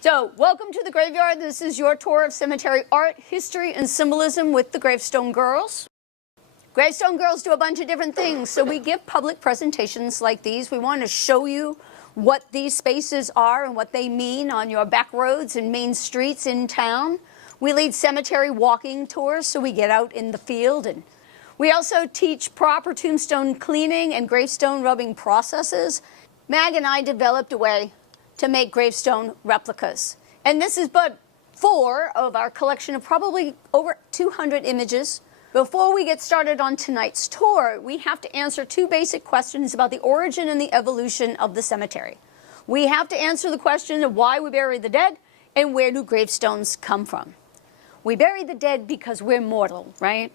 So, welcome to the graveyard. This is your tour of cemetery art, history, and symbolism with the Gravestone Girls. Gravestone Girls do a bunch of different things. So we give public presentations like these. We want to show you what these spaces are and what they mean on your back roads and main streets in town. We lead cemetery walking tours, so we get out in the field. And we also teach proper tombstone cleaning and gravestone rubbing processes. Mag and I developed a way to make gravestone replicas. And this is but 4 of our collection of probably over 200 images. Before we get started on tonight's tour, we have to answer 2 basic questions about the origin and the evolution of the cemetery. We have to answer the question of why we bury the dead and where do gravestones come from. We bury the dead because we're mortal, right?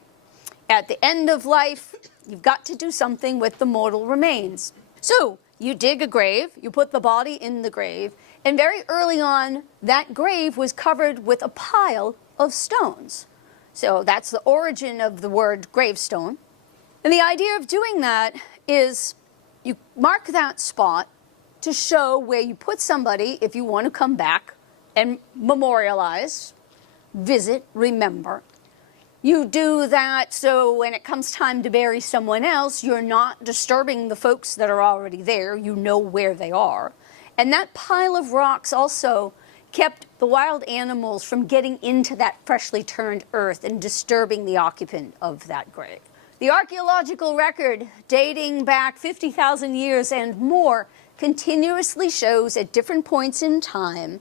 At the end of life, you've got to do something with the mortal remains. So, you dig a grave, you put the body in the grave, and very early on, that grave was covered with a pile of stones. So that's the origin of the word gravestone. And the idea of doing that is you mark that spot to show where you put somebody if you want to come back and memorialize, visit, remember. You do that so when it comes time to bury someone else, you're not disturbing the folks that are already there. You know where they are. And that pile of rocks also kept the wild animals from getting into that freshly turned earth and disturbing the occupant of that grave. The archaeological record, dating back 50,000 years and more, continuously shows at different points in time,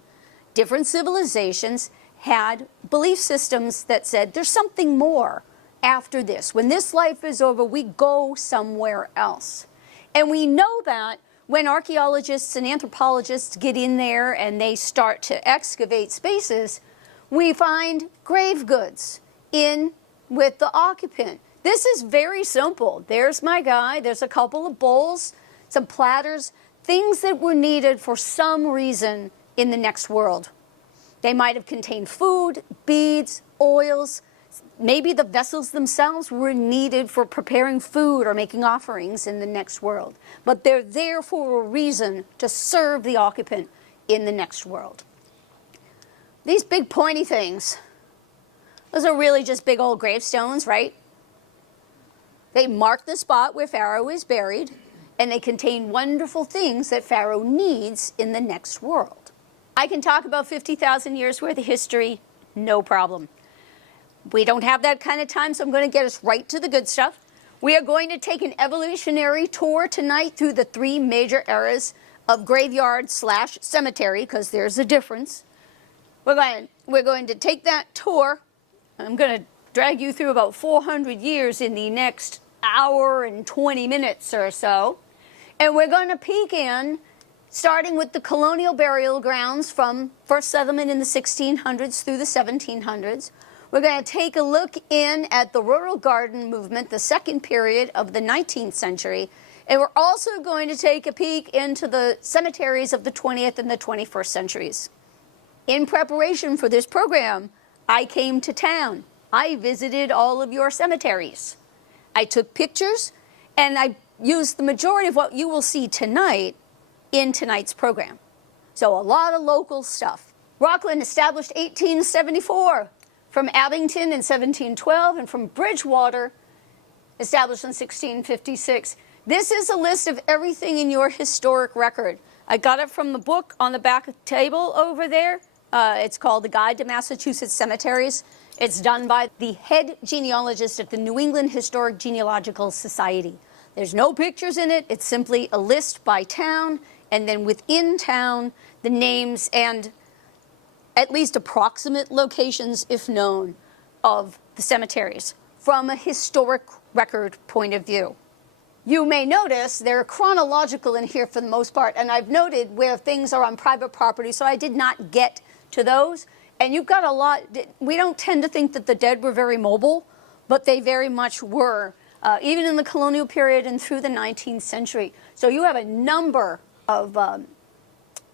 different civilizations had belief systems that said there's something more after this. When this life is over, we go somewhere else. And we know that when archaeologists and anthropologists get in there and they start to excavate spaces, we find grave goods in with the occupant. This is very simple. There's my guy, there's a couple of bowls, some platters, things that were needed for some reason in the next world. They might have contained food, beads, oils. Maybe the vessels themselves were needed for preparing food or making offerings in the next world. But they're there for a reason to serve the occupant in the next world. These big pointy things, those are really just big old gravestones, right? They mark the spot where Pharaoh is buried, and they contain wonderful things that Pharaoh needs in the next world. I can talk about 50,000 years worth of history, no problem. We don't have that kind of time, so I'm going to get us right to the good stuff. We are going to take an evolutionary tour tonight through the 3 major eras of graveyard/cemetery, because there's a difference. We're going to take that tour. I'm going to drag you through about 400 years in the next hour and 20 minutes or so. And we're going to peek in, starting with the colonial burial grounds from first settlement in the 1600s through the 1700s. We're going to take a look in at the rural garden movement, the second period of the 19th century. And we're also going to take a peek into the cemeteries of the 20th and the 21st centuries. In preparation for this program, I came to town. I visited all of your cemeteries. I took pictures, and I used the majority of what you will see tonight in tonight's program. So a lot of local stuff. Rockland established 1874, from Abington in 1712, and from Bridgewater, established in 1656. This is a list of everything in your historic record. I got it from the book on the back table over there. It's called The Guide to Massachusetts Cemeteries. It's done by the head genealogist at the New England Historic Genealogical Society. There's no pictures in it. It's simply a list by town, and then within town, the names and at least approximate locations, if known, of the cemeteries from a historic record point of view. You may notice they're chronological in here for the most part, and I've noted where things are on private property, so I did not get to those. And you've got a lot. We don't tend to think that the dead were very mobile, but they very much were, even in the colonial period and through the 19th century. So you have a number of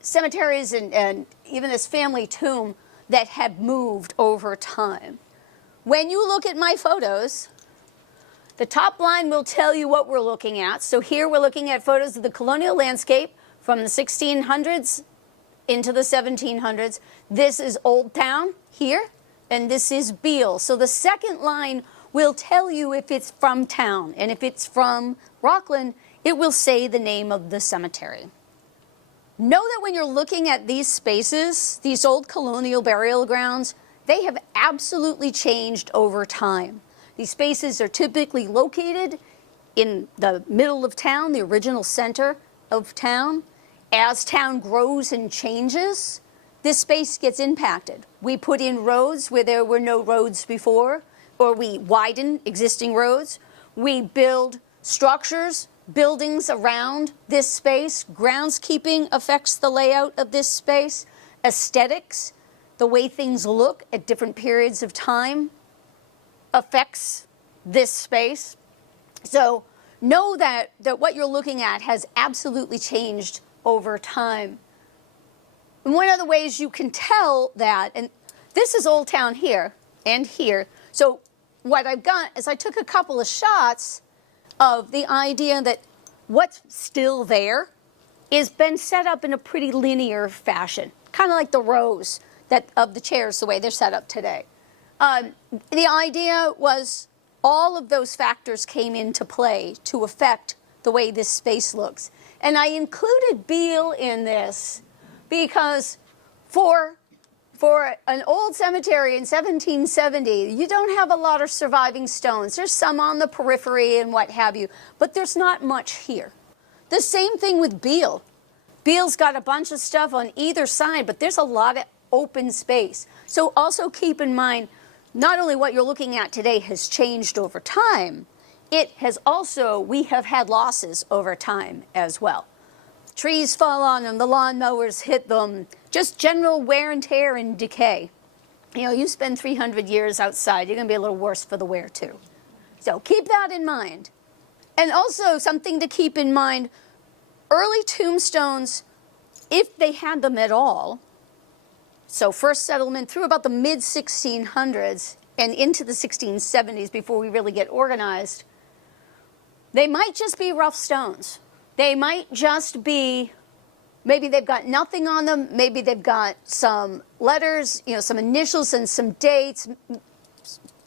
cemeteries and even this family tomb that have moved over time. When you look at my photos, the top line will tell you what we're looking at. So here we're looking at photos of the colonial landscape from the 1600s into the 1700s. This is Old Town here, and this is Beale. So the second line will tell you if it's from town, and if it's from Rockland, it will say the name of the cemetery. Know that when you're looking at these spaces, these old colonial burial grounds, they have absolutely changed over time. These spaces are typically located in the middle of town, the original center of town. As town grows and changes, this space gets impacted. We put in roads where there were no roads before, or we widen existing roads. We build structures, buildings around this space. Groundskeeping affects the layout of this space. Aesthetics, the way things look at different periods of time, affects this space. So know that what you're looking at has absolutely changed over time. And one of the ways you can tell that, and this is Old Town here and here. So what I've got is I took a couple of shots of the idea that what's still there is been set up in a pretty linear fashion, kind of like the rows of the chairs, the way they're set up today. The idea was all of those factors came into play to affect the way this space looks. And I included Beale in this because for an old cemetery in 1770, you don't have a lot of surviving stones. There's some on the periphery and what have you, but there's not much here. The same thing with Beale. Beale's got a bunch of stuff on either side, but there's a lot of open space. So also keep in mind, not only what you're looking at today has changed over time, it has also, we have had losses over time as well. Trees fall on them, the lawnmowers hit them, just general wear and tear and decay. You know, you spend 300 years outside, you're going to be a little worse for the wear too. So keep that in mind. And also something to keep in mind, early tombstones, if they had them at all, so first settlement through about the mid-1600s and into the 1670s before we really get organized, they might just be rough stones. They might just be, maybe they've got nothing on them, maybe they've got some letters, you know, some initials and some dates,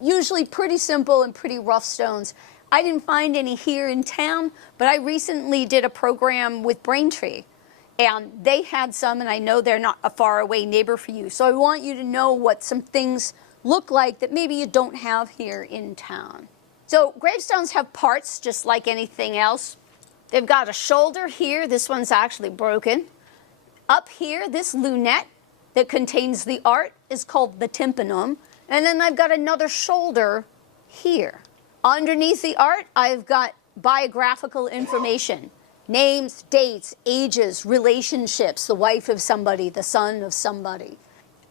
usually pretty simple and pretty rough stones. I didn't find any here in town, but I recently did a program with Braintree, and they had some, and I know they're not a far away neighbor for you. So I want you to know what some things look like that maybe you don't have here in town. So gravestones have parts just like anything else. They've got a shoulder here. This one's actually broken. Up here, this lunette that contains the art is called the tympanum. And then I've got another shoulder here. Underneath the art, I've got biographical information. Names, dates, ages, relationships, the wife of somebody, the son of somebody.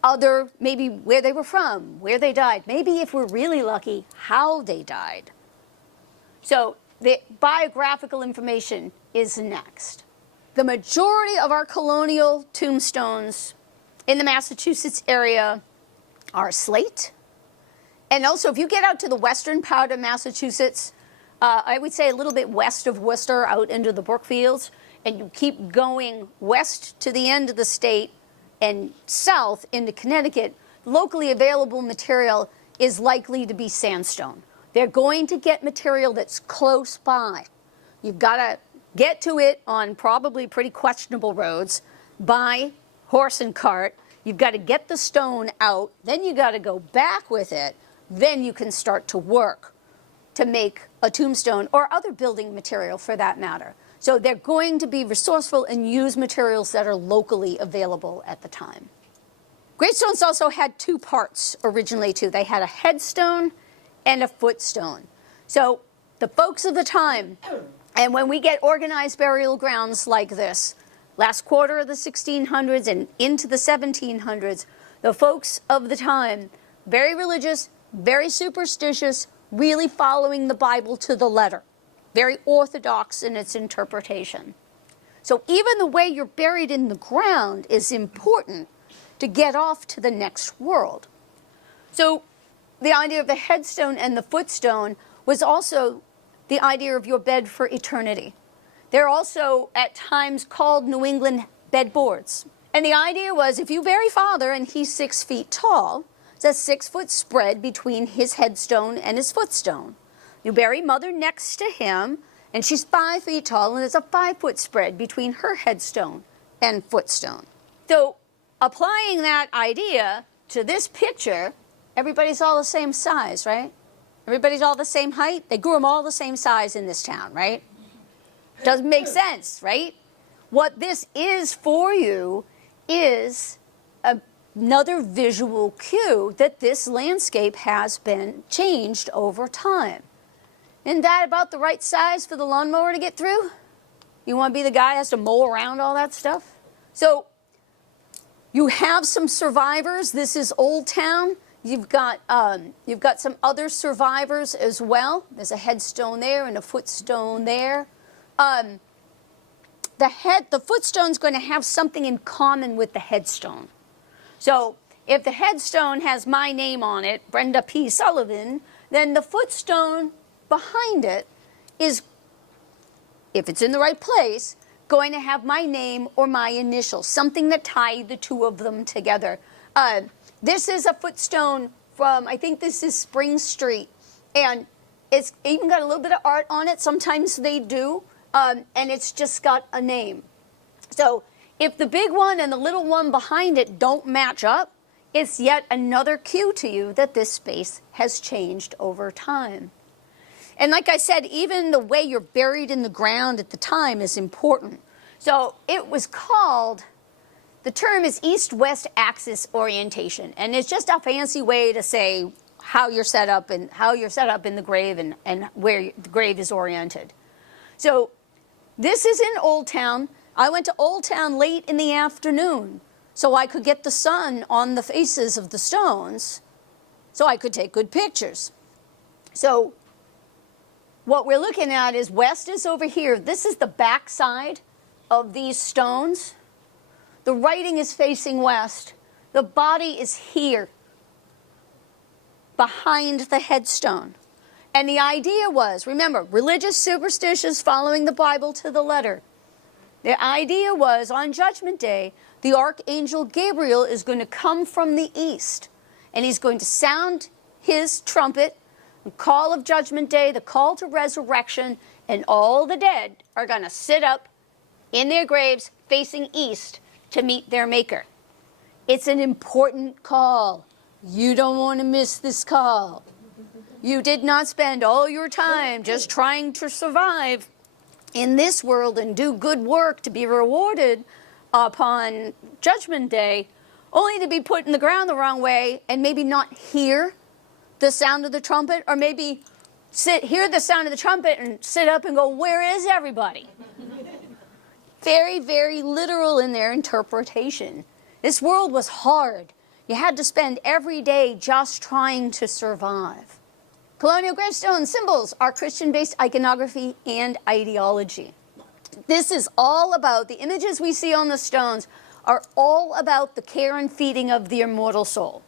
Other, maybe where they were from, where they died. Maybe if we're really lucky, how they died. So the biographical information is next. The majority of our colonial tombstones in the Massachusetts area are slate. And also, if you get out to the western part of Massachusetts, I would say a little bit west of Worcester, out into the Brookfields, and you keep going west to the end of the state and south into Connecticut, locally available material is likely to be sandstone. They're going to get material that's close by. You've got to get to it on probably pretty questionable roads by horse and cart. You've got to get the stone out, then you got to go back with it, then you can start to work to make a tombstone or other building material for that matter. So they're going to be resourceful and use materials that are locally available at the time. Gravestones also had two parts originally too. They had a headstone and a footstone. So the folks of the time, and when we get organized burial grounds like this, last quarter of the 1600s and into the 1700s, the folks of the time, very religious, very superstitious, really following the Bible to the letter, very orthodox in its interpretation. So even the way you're buried in the ground is important to get off to the next world. So the idea of the headstone and the footstone was also the idea of your bed for eternity. They're also at times called New England bedboards. And the idea was if you bury father and he's 6 feet tall, it's a 6-foot spread between his headstone and his footstone. You bury mother next to him, and she's 5 feet tall, and there's a 5-foot spread between her headstone and footstone. So applying that idea to this picture, everybody's all the same size, right? Everybody's all the same height. They grew them all the same size in this town, right? Doesn't make sense, right? What this is for you is another visual cue that this landscape has been changed over time. Isn't that about the right size for the lawnmower to get through? You want to be the guy that has to mow around all that stuff? So you have some survivors. This is Old Town. You've got some other survivors as well. There's a headstone there and a footstone there. The footstone's going to have something in common with the headstone. So if the headstone has my name on it, Brenda P. Sullivan, then the footstone behind it is, if it's in the right place, going to have my name or my initials, something that tied the two of them together. This is a footstone from, I think this is Spring Street, and it's even got a little bit of art on it. Sometimes they do, and it's just got a name. So if the big one and the little one behind it don't match up, it's yet another cue to you that this space has changed over time. And like I said, even the way you're buried in the ground at the time is important. So it was called, the term is east-west axis orientation, and it's just a fancy way to say how you're set up and how you're set up in the grave and where the grave is oriented. So this is in Old Town. I went to Old Town late in the afternoon so I could get the sun on the faces of the stones so I could take good pictures. So what we're looking at is west is over here. This is the back side of these stones. The writing is facing west. The body is here, behind the headstone. And the idea was, remember, religious superstitions following the Bible to the letter. The idea was, on Judgment Day, the Archangel Gabriel is going to come from the east, and he's going to sound his trumpet, the call of Judgment Day, the call to resurrection, and all the dead are going to sit up in their graves facing east to meet their Maker. It's an important call. You don't want to miss this call. You did not spend all your time just trying to survive in this world and do good work to be rewarded upon Judgment Day, only to be put in the ground the wrong way and maybe not hear the sound of the trumpet, or maybe hear the sound of the trumpet and sit up and go, where is everybody? Very, very literal in their interpretation. This world was hard. You had to spend every day just trying to survive. Colonial gravestone symbols are Christian-based iconography and ideology. This is all about, the images we see on the stones are all about the care and feeding of the immortal soul.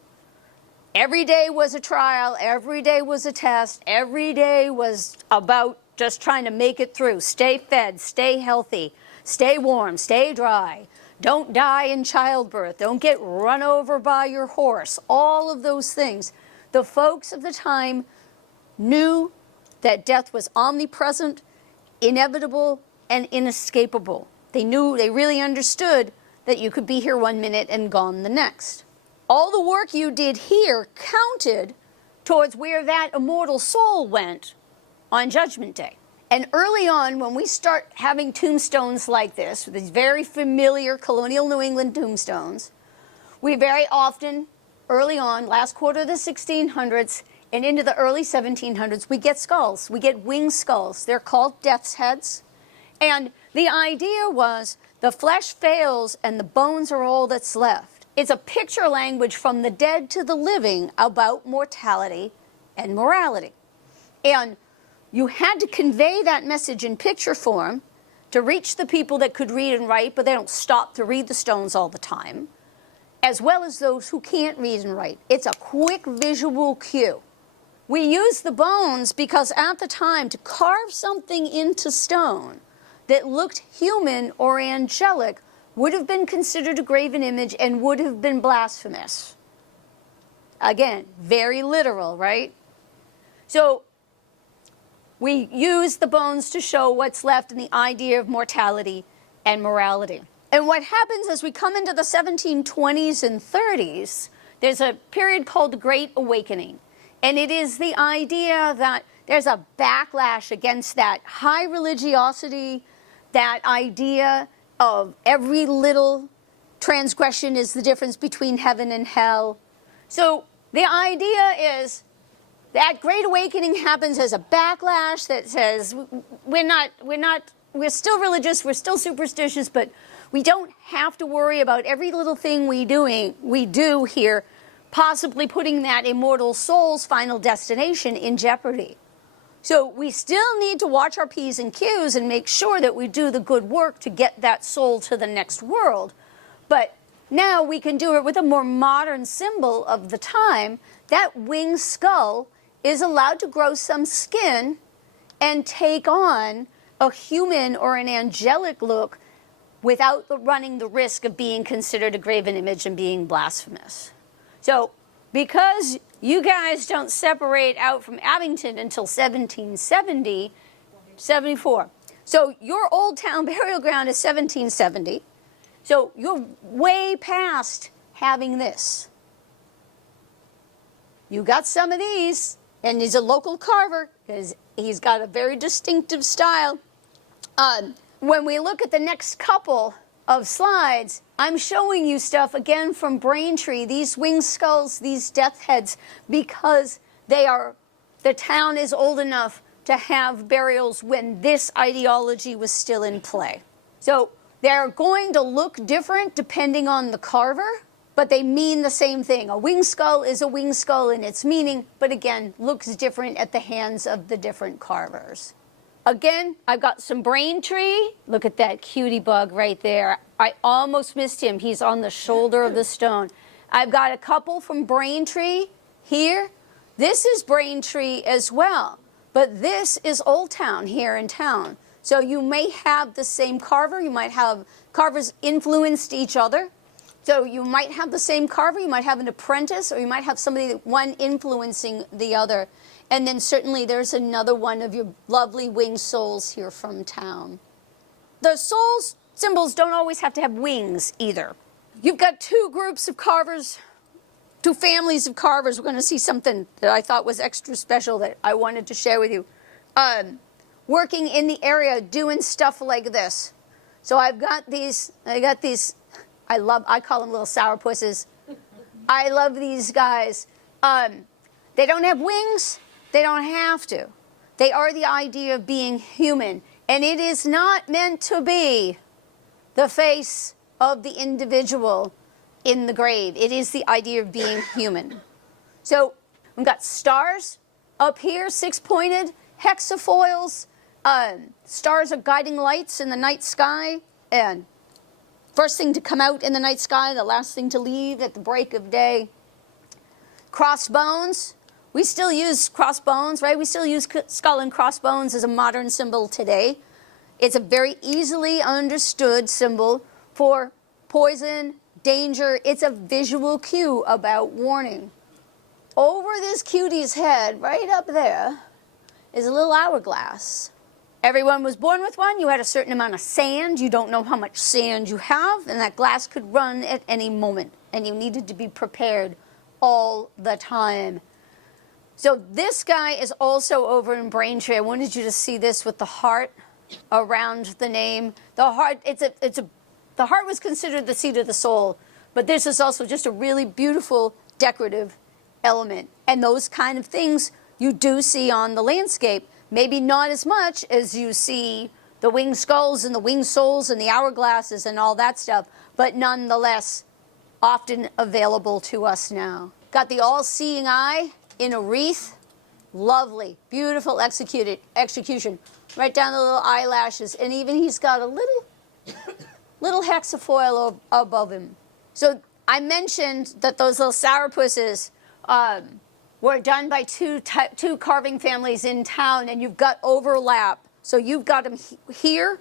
Every day was a trial, every day was a test, every day was about just trying to make it through. Stay fed, stay healthy, stay warm, stay dry. Don't die in childbirth, don't get run over by your horse, all of those things. The folks of the time knew that death was omnipresent, inevitable, and inescapable. They really understood that you could be here one minute and gone the next. All the work you did here counted towards where that immortal soul went on Judgment Day. And early on, when we start having tombstones like this, these very familiar colonial New England tombstones, we very often, early on, last quarter of the 1600s, and into the early 1700s, we get skulls. We get winged skulls. They're called death's heads. And the idea was the flesh fails and the bones are all that's left. It's a picture language from the dead to the living about mortality and morality. And you had to convey that message in picture form to reach the people that could read and write, but they don't stop to read the stones all the time, as well as those who can't read and write. It's a quick visual cue. We use the bones because at the time, to carve something into stone that looked human or angelic would have been considered a graven image and would have been blasphemous. Again, very literal, right? So we use the bones to show what's left in the idea of mortality and morality. And what happens as we come into the 1720s and 30s, there's a period called the Great Awakening. And it is the idea that there's a backlash against that high religiosity, that idea of every little transgression is the difference between heaven and hell. So the idea is that Great Awakening happens as a backlash that says we're still religious, we're still superstitious, but we don't have to worry about every little thing we do here possibly putting that immortal soul's final destination in jeopardy. So we still need to watch our P's and Q's and make sure that we do the good work to get that soul to the next world. But now we can do it with a more modern symbol of the time. That winged skull is allowed to grow some skin and take on a human or an angelic look without running the risk of being considered a graven image and being blasphemous. So because you guys don't separate out from Abington until 1770, 74. So your Old Town Burial Ground is 1770. So you're way past having this. You got some of these, and he's a local carver because he's got a very distinctive style. When we look at the next couple of slides, I'm showing you stuff again from Braintree, these winged skulls, these death heads, because the town is old enough to have burials when this ideology was still in play. So they're going to look different depending on the carver, but they mean the same thing. A winged skull is a winged skull in its meaning, but again, looks different at the hands of the different carvers. Again, I've got some Braintree. Look at that cutie bug right there. I almost missed him. He's on the shoulder of the stone. I've got a couple from Braintree here. This is Braintree as well, but this is Old Town here in town. So you may have the same carver. You might have carvers influenced each other. So you might have the same carver. You might have an apprentice, or you might have somebody, one influencing the other. And then certainly there's another one of your lovely winged souls here from town. The souls symbols don't always have to have wings either. You've got two groups of carvers, two families of carvers. We're going to see something that I thought was extra special that I wanted to share with you. Working in the area doing stuff like this. So I got these, I call them little sourpusses. I love these guys. They don't have wings. They don't have to. They are the idea of being human. And it is not meant to be the face of the individual in the grave. It is the idea of being human. So we've got stars up here, six-pointed, hexafoils. Stars are guiding lights in the night sky. And first thing to come out in the night sky, the last thing to leave at the break of day. Crossbones. We still use crossbones, right? We still use skull and crossbones as a modern symbol today. It's a very easily understood symbol for poison, danger. It's a visual cue about warning. Over this cutie's head, right up there, is a little hourglass. Everyone was born with one. You had a certain amount of sand. You don't know how much sand you have, and that glass could run at any moment, and you needed to be prepared all the time. So this guy is also over in Braintree. I wanted you to see this with the heart around the name. The heart, the heart was considered the seat of the soul, but this is also just a really beautiful decorative element. And those kind of things you do see on the landscape. Maybe not as much as you see the winged skulls and the winged souls and the hourglasses and all that stuff, but nonetheless often available to us now. Got the all-seeing eye in a wreath. Lovely, beautiful execution. Right down the little eyelashes. And even he's got a little hexafoil above him. So I mentioned that those little sourpusses were done by two carving families in town, and you've got overlap. So you've got them here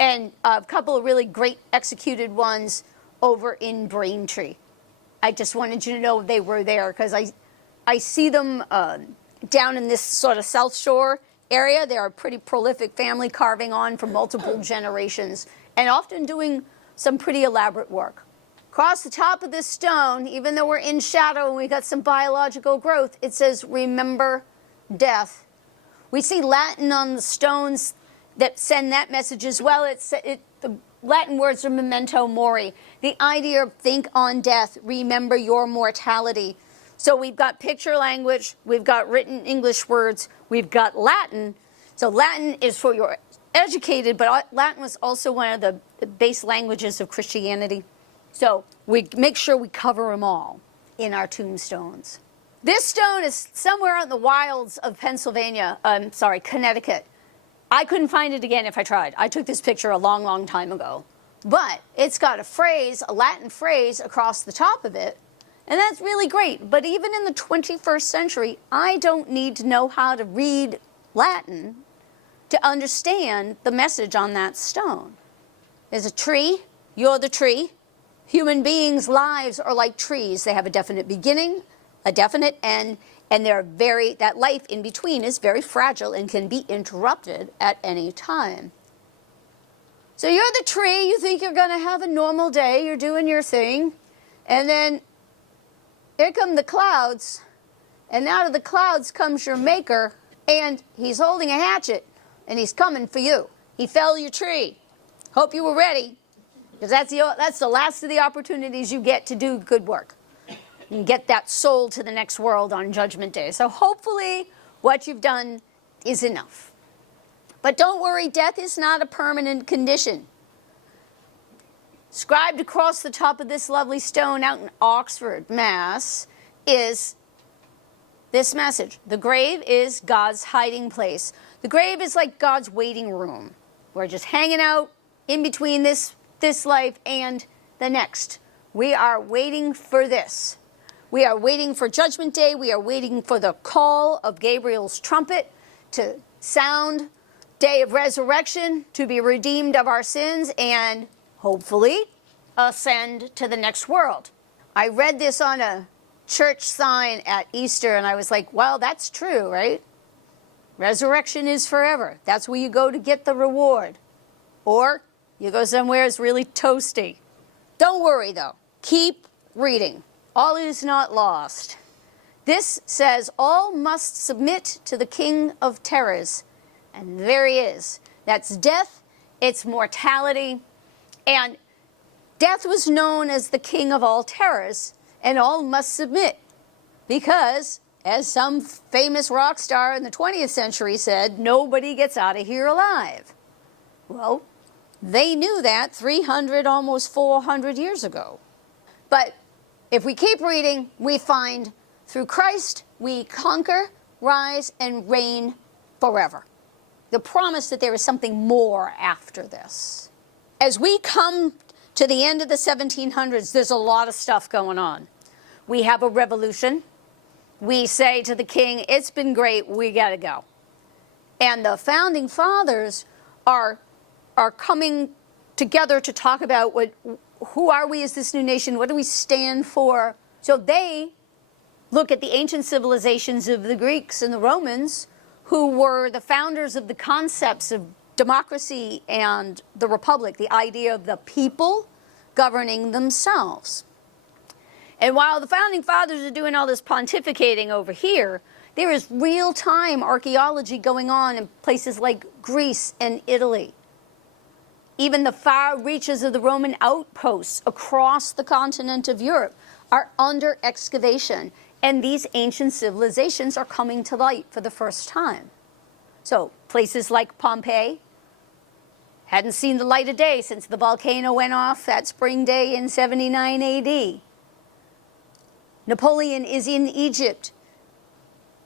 and a couple of really great executed ones over in Braintree. I just wanted you to know they were there because I see them down in this sort of South Shore area. They're a pretty prolific family carving on for multiple generations and often doing some pretty elaborate work. Across the top of this stone, even though we're in shadow and we got some biological growth, it says, "Remember death." We see Latin on the stones that send that message as well. The Latin words are memento mori, the idea of think on death, remember your mortality. So we've got picture language, we've got written English words, we've got Latin. So Latin is for your educated, but Latin was also one of the base languages of Christianity. So we make sure we cover them all in our tombstones. This stone is somewhere out in the wilds of Connecticut. I couldn't find it again if I tried. I took this picture a long, long time ago. But it's got a phrase, a Latin phrase across the top of it, and that's really great. But even in the 21st century, I don't need to know how to read Latin to understand the message on that stone. There's a tree, you're the tree. Human beings' lives are like trees. They have a definite beginning, a definite end, and that life in between is very fragile and can be interrupted at any time. So you're the tree, you think you're going to have a normal day, you're doing your thing, and then here come the clouds, and out of the clouds comes your maker, and he's holding a hatchet, and he's coming for you. He fell your tree. Hope you were ready, because that's the last of the opportunities you get to do good work and get that soul to the next world on Judgment Day. So hopefully what you've done is enough. But don't worry, death is not a permanent condition. Scribed across the top of this lovely stone out in Oxford, Mass, is this message. The grave is God's hiding place. The grave is like God's waiting room. We're just hanging out in between this life and the next. We are waiting for this. We are waiting for Judgment Day. We are waiting for the call of Gabriel's trumpet to sound, day of resurrection, to be redeemed of our sins, and hopefully ascend to the next world. I read this on a church sign at Easter, and I was like, well, that's true, right? Resurrection is forever. That's where you go to get the reward. Or you go somewhere that's really toasty. Don't worry, though. Keep reading. All is not lost. This says, all must submit to the King of Terrors. And there he is. That's death, it's mortality. And death was known as the king of all terrors, and all must submit. Because, as some famous rock star in the 20th century said, nobody gets out of here alive. Well, they knew that 300, almost 400 years ago. But if we keep reading, we find through Christ we conquer, rise, and reign forever. The promise that there is something more after this. As we come to the end of the 1700s, there's a lot of stuff going on. We have a revolution. We say to the king, it's been great, we got to go. And the founding fathers are coming together to talk about who are we as this new nation, what do we stand for? So they look at the ancient civilizations of the Greeks and the Romans, who were the founders of the concepts of democracy and the republic, the idea of the people governing themselves. And while the founding fathers are doing all this pontificating over here, there is real-time archaeology going on in places like Greece and Italy. Even the far reaches of the Roman outposts across the continent of Europe are under excavation, and these ancient civilizations are coming to light for the first time. So places like Pompeii hadn't seen the light of day since the volcano went off that spring day in 79 AD. Napoleon is in Egypt,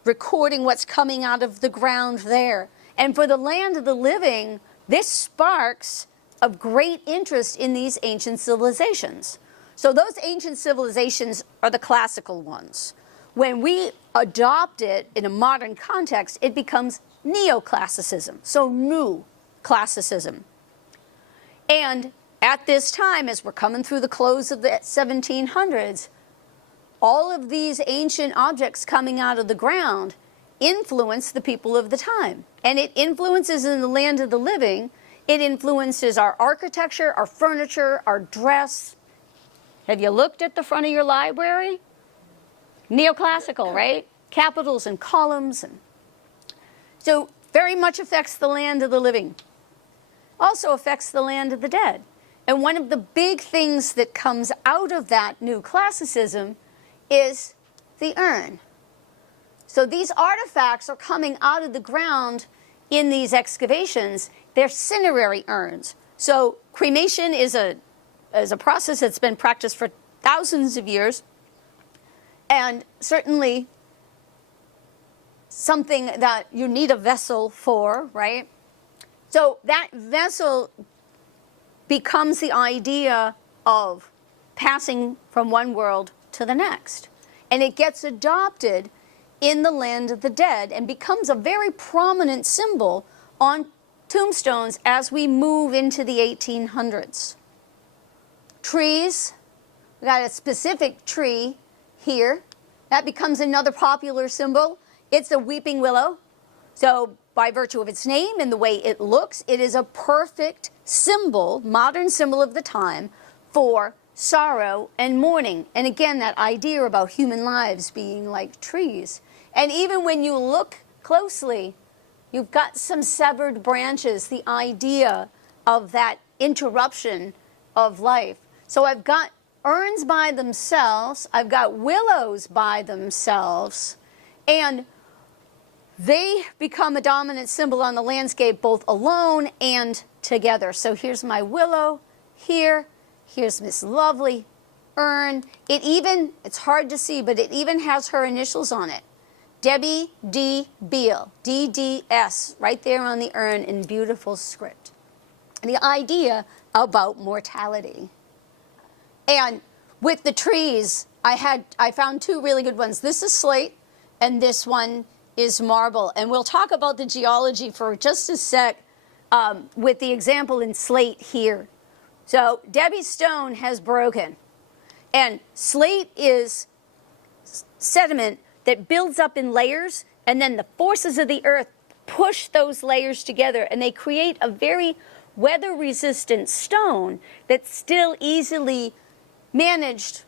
recording what's coming out of the ground there. And for the land of the living, this sparks of great interest in these ancient civilizations. So those ancient civilizations are the classical ones. When we adopt it in a modern context, it becomes neoclassicism, so new classicism. And at this time, as we're coming through the close of the 1700s, all of these ancient objects coming out of the ground influence the people of the time. And it influences in the land of the living. It influences our architecture, our furniture, our dress. Have you looked at the front of your library? Neoclassical, right? Capitals and columns. And so very much affects the land of the living. Also affects the land of the dead. And one of the big things that comes out of that new classicism is the urn. So these artifacts are coming out of the ground in these excavations. They're cinerary urns. So cremation is a process that's been practiced for thousands of years, and certainly something that you need a vessel for, right? So that vessel becomes the idea of passing from one world to the next. And it gets adopted in the land of the dead and becomes a very prominent symbol on tombstones as we move into the 1800s. Trees, we got a specific tree here. That becomes another popular symbol. It's a weeping willow. So by virtue of its name and the way it looks, it is a perfect symbol, modern symbol of the time, for sorrow and mourning. And again, that idea about human lives being like trees. And even when you look closely, you've got some severed branches, the idea of that interruption of life. So I've got urns by themselves, I've got willows by themselves, and they become a dominant symbol on the landscape both alone and together. So here's my willow here, here's this lovely urn. It's hard to see, but it even has her initials on it. Debbie D. Beale, DDS, right there on the urn in beautiful script. The idea about mortality. And with the trees, I found two really good ones. This is slate, and this one is marble. And we'll talk about the geology for just a sec with the example in slate here. So Debbie's stone has broken. And slate is sediment that builds up in layers, and then the forces of the earth push those layers together, and they create a very weather-resistant stone that's still easily managed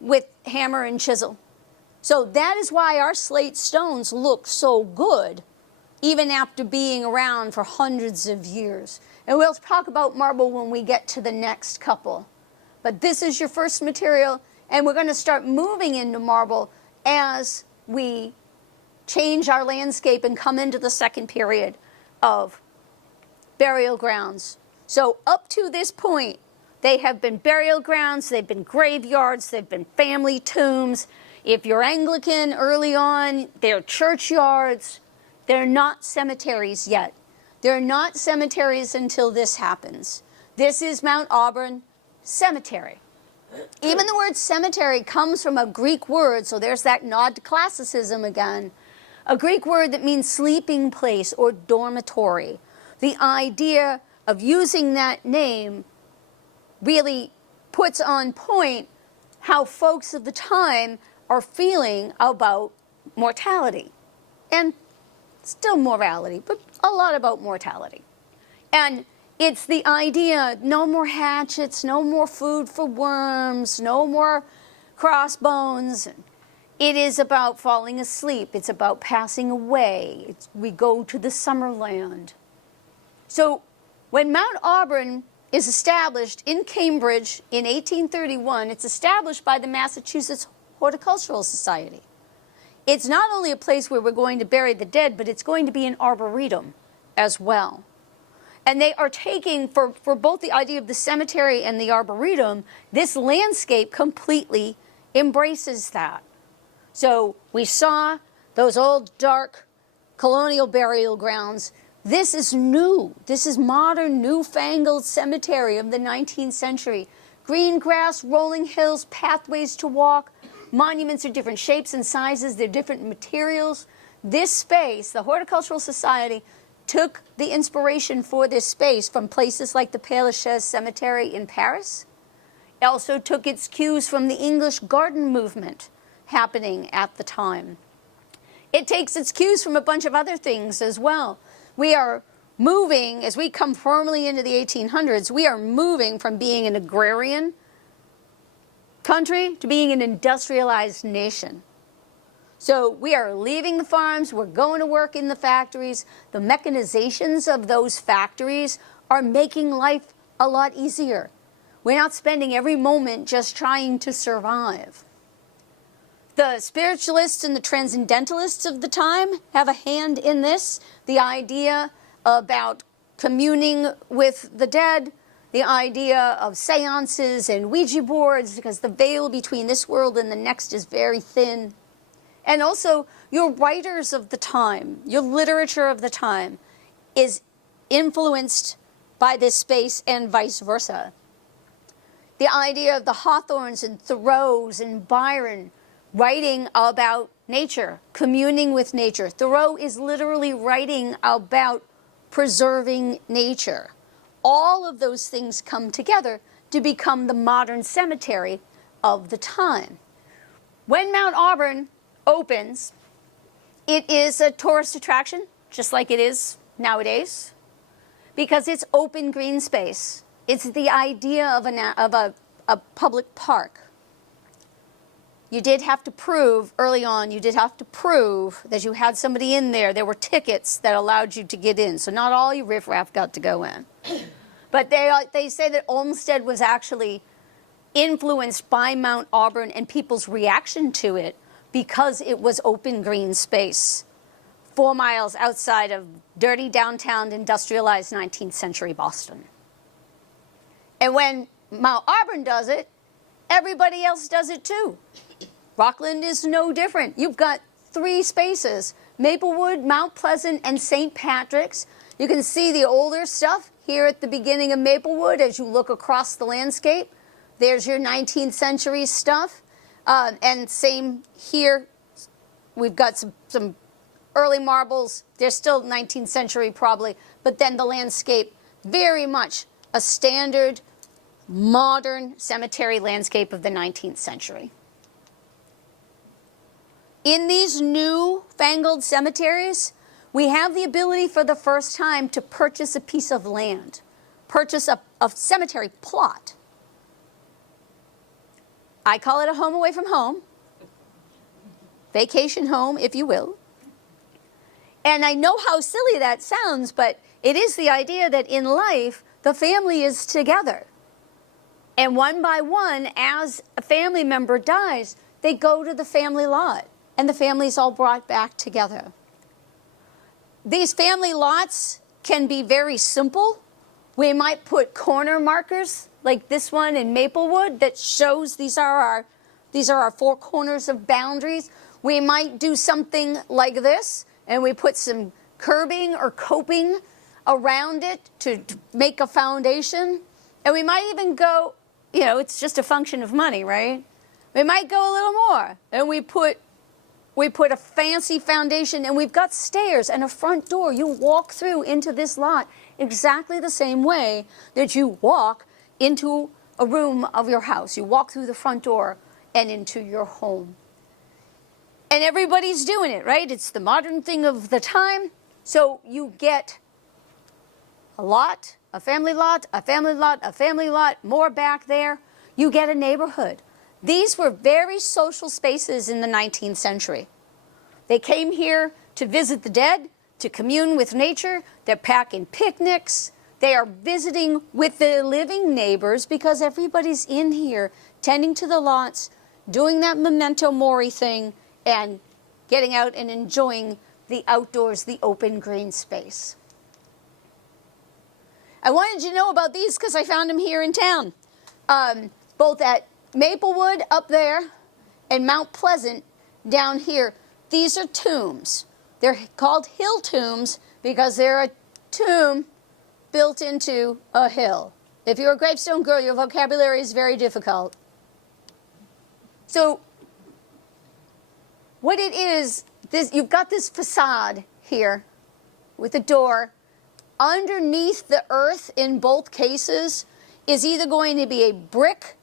with hammer and chisel. So that is why our slate stones look so good, even after being around for hundreds of years. And we'll talk about marble when we get to the next couple. But this is your first material, and we're going to start moving into marble as we change our landscape and come into the second period of burial grounds. So up to this point, they have been burial grounds, they've been graveyards, they've been family tombs. If you're Anglican early on, they're churchyards. They're not cemeteries yet. They're not cemeteries until this happens. This is Mount Auburn Cemetery. Even the word cemetery comes from a Greek word, so there's that nod to classicism again. A Greek word that means sleeping place or dormitory. The idea of using that name really puts on point how folks of the time are feeling about mortality. And still morality, but a lot about mortality. And it's the idea, no more hatchets, no more food for worms, no more crossbones. It is about falling asleep. It's about passing away. We go to the summer land. So when Mount Auburn is established in Cambridge in 1831, it's established by the Massachusetts Horticultural Society. It's not only a place where we're going to bury the dead, but it's going to be an arboretum as well. And they are taking, for both the idea of the cemetery and the arboretum, this landscape completely embraces that. So we saw those old, dark, colonial burial grounds. This is new. This is modern, newfangled cemetery of the 19th century. Green grass, rolling hills, pathways to walk. Monuments are different shapes and sizes. They're different materials. This space, the Horticultural Society, took the inspiration for this space from places like the Père Lachaise Cemetery in Paris. It also took its cues from the English garden movement happening at the time. It takes its cues from a bunch of other things as well. We are moving, as we come firmly into the 1800s, we are moving from being an agrarian country to being an industrialized nation. So we are leaving the farms, we're going to work in the factories. The mechanizations of those factories are making life a lot easier. We're not spending every moment just trying to survive. The spiritualists and the transcendentalists of the time have a hand in this. The idea about communing with the dead, the idea of seances and Ouija boards, because the veil between this world and the next is very thin. And also, your writers of the time, your literature of the time, is influenced by this space and vice versa. The idea of the Hawthornes and Thoreaus and Byron writing about nature, communing with nature. Thoreau is literally writing about preserving nature. All of those things come together to become the modern cemetery of the time. When Mount Auburn opens, it is a tourist attraction, just like it is nowadays, because it's open green space. It's the idea of a public park. You did have to prove, early on, you did have to prove that you had somebody in there. There were tickets that allowed you to get in, so not all you riffraff got to go in. But they say that Olmsted was actually influenced by Mount Auburn and people's reaction to it because it was open green space 4 miles outside of dirty downtown industrialized 19th century Boston. And when Mount Auburn does it, everybody else does it too. Rockland is no different. You've got 3 spaces, Maplewood, Mount Pleasant, and St. Patrick's. You can see the older stuff here at the beginning of Maplewood as you look across the landscape. There's your 19th century stuff. And same here. We've got some early marbles. They're still 19th century probably, but then the landscape, very much a standard modern cemetery landscape of the 19th century. In these new-fangled cemeteries, we have the ability for the first time to purchase a piece of land, purchase a cemetery plot. I call it a home away from home, vacation home, if you will. And I know how silly that sounds, but it is the idea that in life, the family is together. And one by one, as a family member dies, they go to the family lot, and the family's all brought back together. These family lots can be very simple. We might put corner markers, like this one in Maplewood, that shows these are our 4 corners of boundaries. We might do something like this, and we put some curbing or coping around it to make a foundation. And we might even go, it's just a function of money, right? We might go a little more, and we put a fancy foundation, and we've got stairs and a front door. You walk through into this lot exactly the same way that you walk into a room of your house. You walk through the front door and into your home. And everybody's doing it, right? It's the modern thing of the time. So you get a lot, a family lot, a family lot, a family lot, more back there. You get a neighborhood. These were very social spaces in the 19th century. They came here to visit the dead, to commune with nature. They're packing picnics. They are visiting with the living neighbors because everybody's in here tending to the lots, doing that memento mori thing, and getting out and enjoying the outdoors, the open green space. I wanted you to know about these because I found them here in town, both at Maplewood up there and Mount Pleasant down here. These are tombs. They're called hill tombs because they're a tomb built into a hill. If you're a Gravestone girl, your vocabulary is very difficult. So what it is, you've got this facade here, with a door. Underneath the earth in both cases is either going to be a brick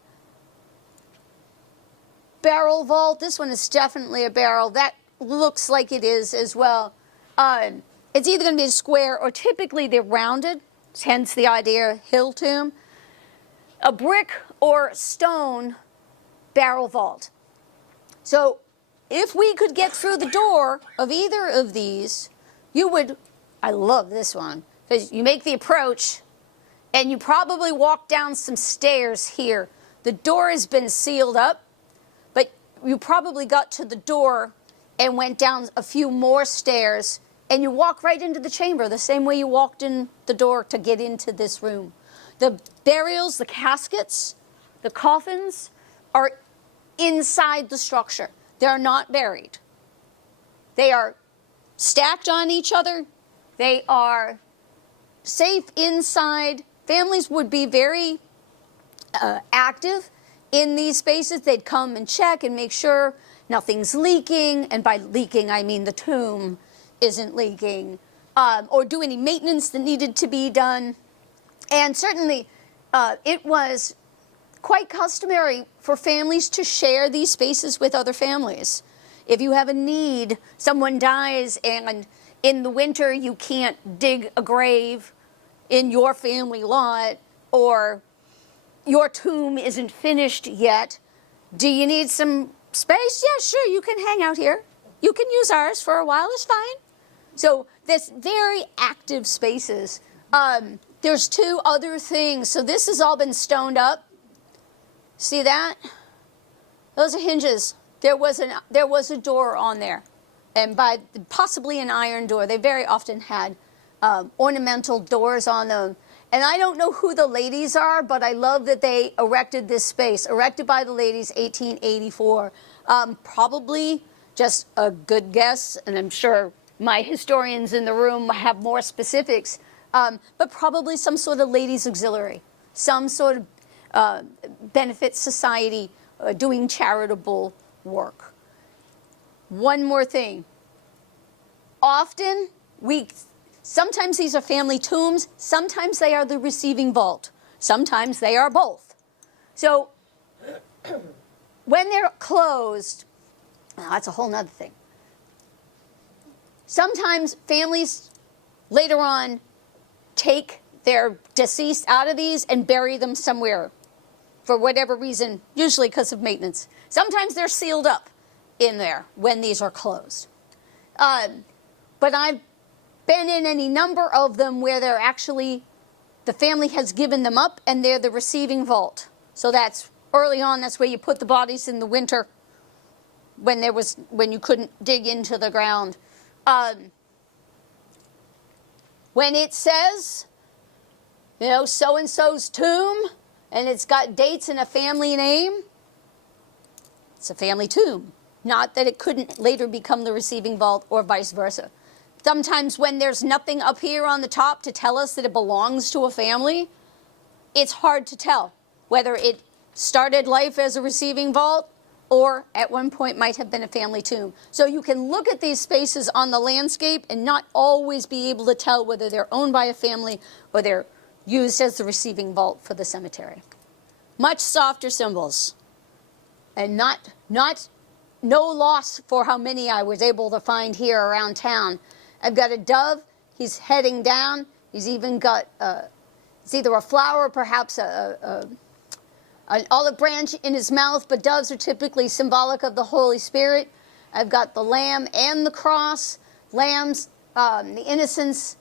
barrel vault. This one is definitely a barrel. That looks like it is as well. It's either going to be a square or typically they're rounded, hence the idea hill tomb. A brick or stone barrel vault. So if we could get through the door of either of these, you would, I love this one, because you make the approach and you probably walk down some stairs here. The door has been sealed up, but you probably got to the door and went down a few more stairs and you walk right into the chamber the same way you walked in the door to get into this room. The burials, the caskets, the coffins are inside the structure. They're not buried. They are stacked on each other. They are safe inside. Families would be very active in these spaces. They'd come and check and make sure nothing's leaking. And by leaking, I mean the tomb isn't leaking. Or do any maintenance that needed to be done. And certainly, it was quite customary for families to share these spaces with other families. If you have a need, someone dies, and in the winter you can't dig a grave in your family lot, or your tomb isn't finished yet, do you need some space? Yeah, sure, you can hang out here. You can use ours for a while, it's fine. So there's very active spaces. There's two other things. So this has all been stoned up. See that? Those are hinges. There was a door on there, and possibly an iron door. They very often had ornamental doors on them. And I don't know who the ladies are, but I love that they erected this space. Erected by the ladies, 1884. Probably just a good guess, and I'm sure my historians in the room have more specifics. But probably some sort of ladies' auxiliary, some sort of benefit society doing charitable work. One more thing. Often, sometimes these are family tombs, sometimes they are the receiving vault, sometimes they are both. So, when they're closed, that's a whole nother thing. Sometimes families later on take their deceased out of these and bury them somewhere for whatever reason, usually because of maintenance. Sometimes they're sealed up in there when these are closed. But I've been in any number of them where they're actually, the family has given them up and they're the receiving vault. So that's early on, that's where you put the bodies in the winter when you couldn't dig into the ground. When it says, so-and-so's tomb, and it's got dates and a family name, it's a family tomb. Not that it couldn't later become the receiving vault or vice versa. Sometimes when there's nothing up here on the top to tell us that it belongs to a family, it's hard to tell whether it started life as a receiving vault or at one point might have been a family tomb. So you can look at these spaces on the landscape and not always be able to tell whether they're owned by a family or they're used as the receiving vault for the cemetery. Much softer symbols. And no loss for how many I was able to find here around town. I've got a dove. He's heading down. He's even got, it's either a flower or perhaps an olive branch in his mouth, but doves are typically symbolic of the Holy Spirit. I've got the lamb and the cross. Lambs, the innocence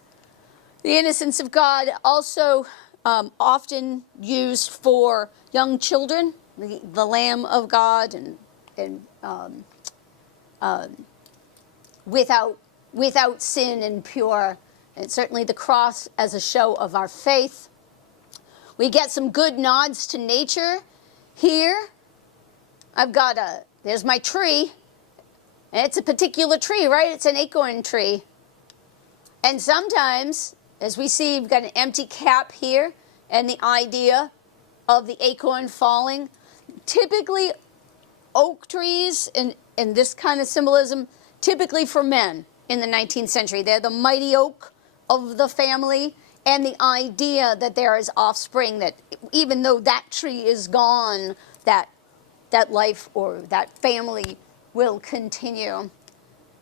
of God, also often used for young children, the Lamb of God, and without sin and pure, and certainly the cross as a show of our faith. We get some good nods to nature here. There's my tree, and it's a particular tree, right? It's an acorn tree. And sometimes, as we see, we've got an empty cap here, and the idea of the acorn falling. Typically, oak trees, and this kind of symbolism, typically for men in the 19th century. They're the mighty oak. of the family, and the idea that there is offspring, that even though that tree is gone, that life or that family will continue.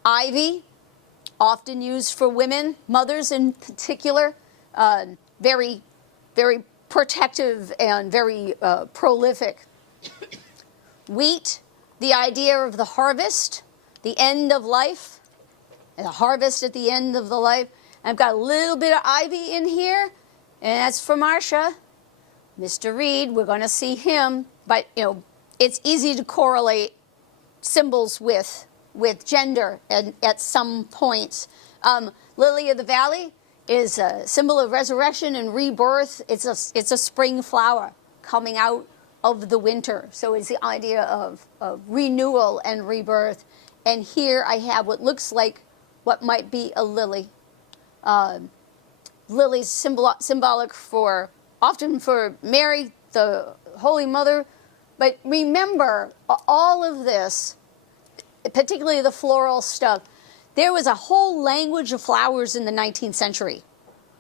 Ivy, often used for women, mothers in particular, very, very protective and very prolific. Wheat, the idea of the harvest, the end of life, and the harvest at the end of the life. I've got a little bit of ivy in here, and that's for Marcia. Mr. Reed, we're going to see him, but it's easy to correlate symbols with gender at some points. Lily of the Valley is a symbol of resurrection and rebirth. It's a spring flower coming out of the winter. So it's the idea of renewal and rebirth. And here I have what looks like what might be a lily. Lily's symbolic often for Mary, the Holy Mother. But remember, all of this, particularly the floral stuff, there was a whole language of flowers in the 19th century.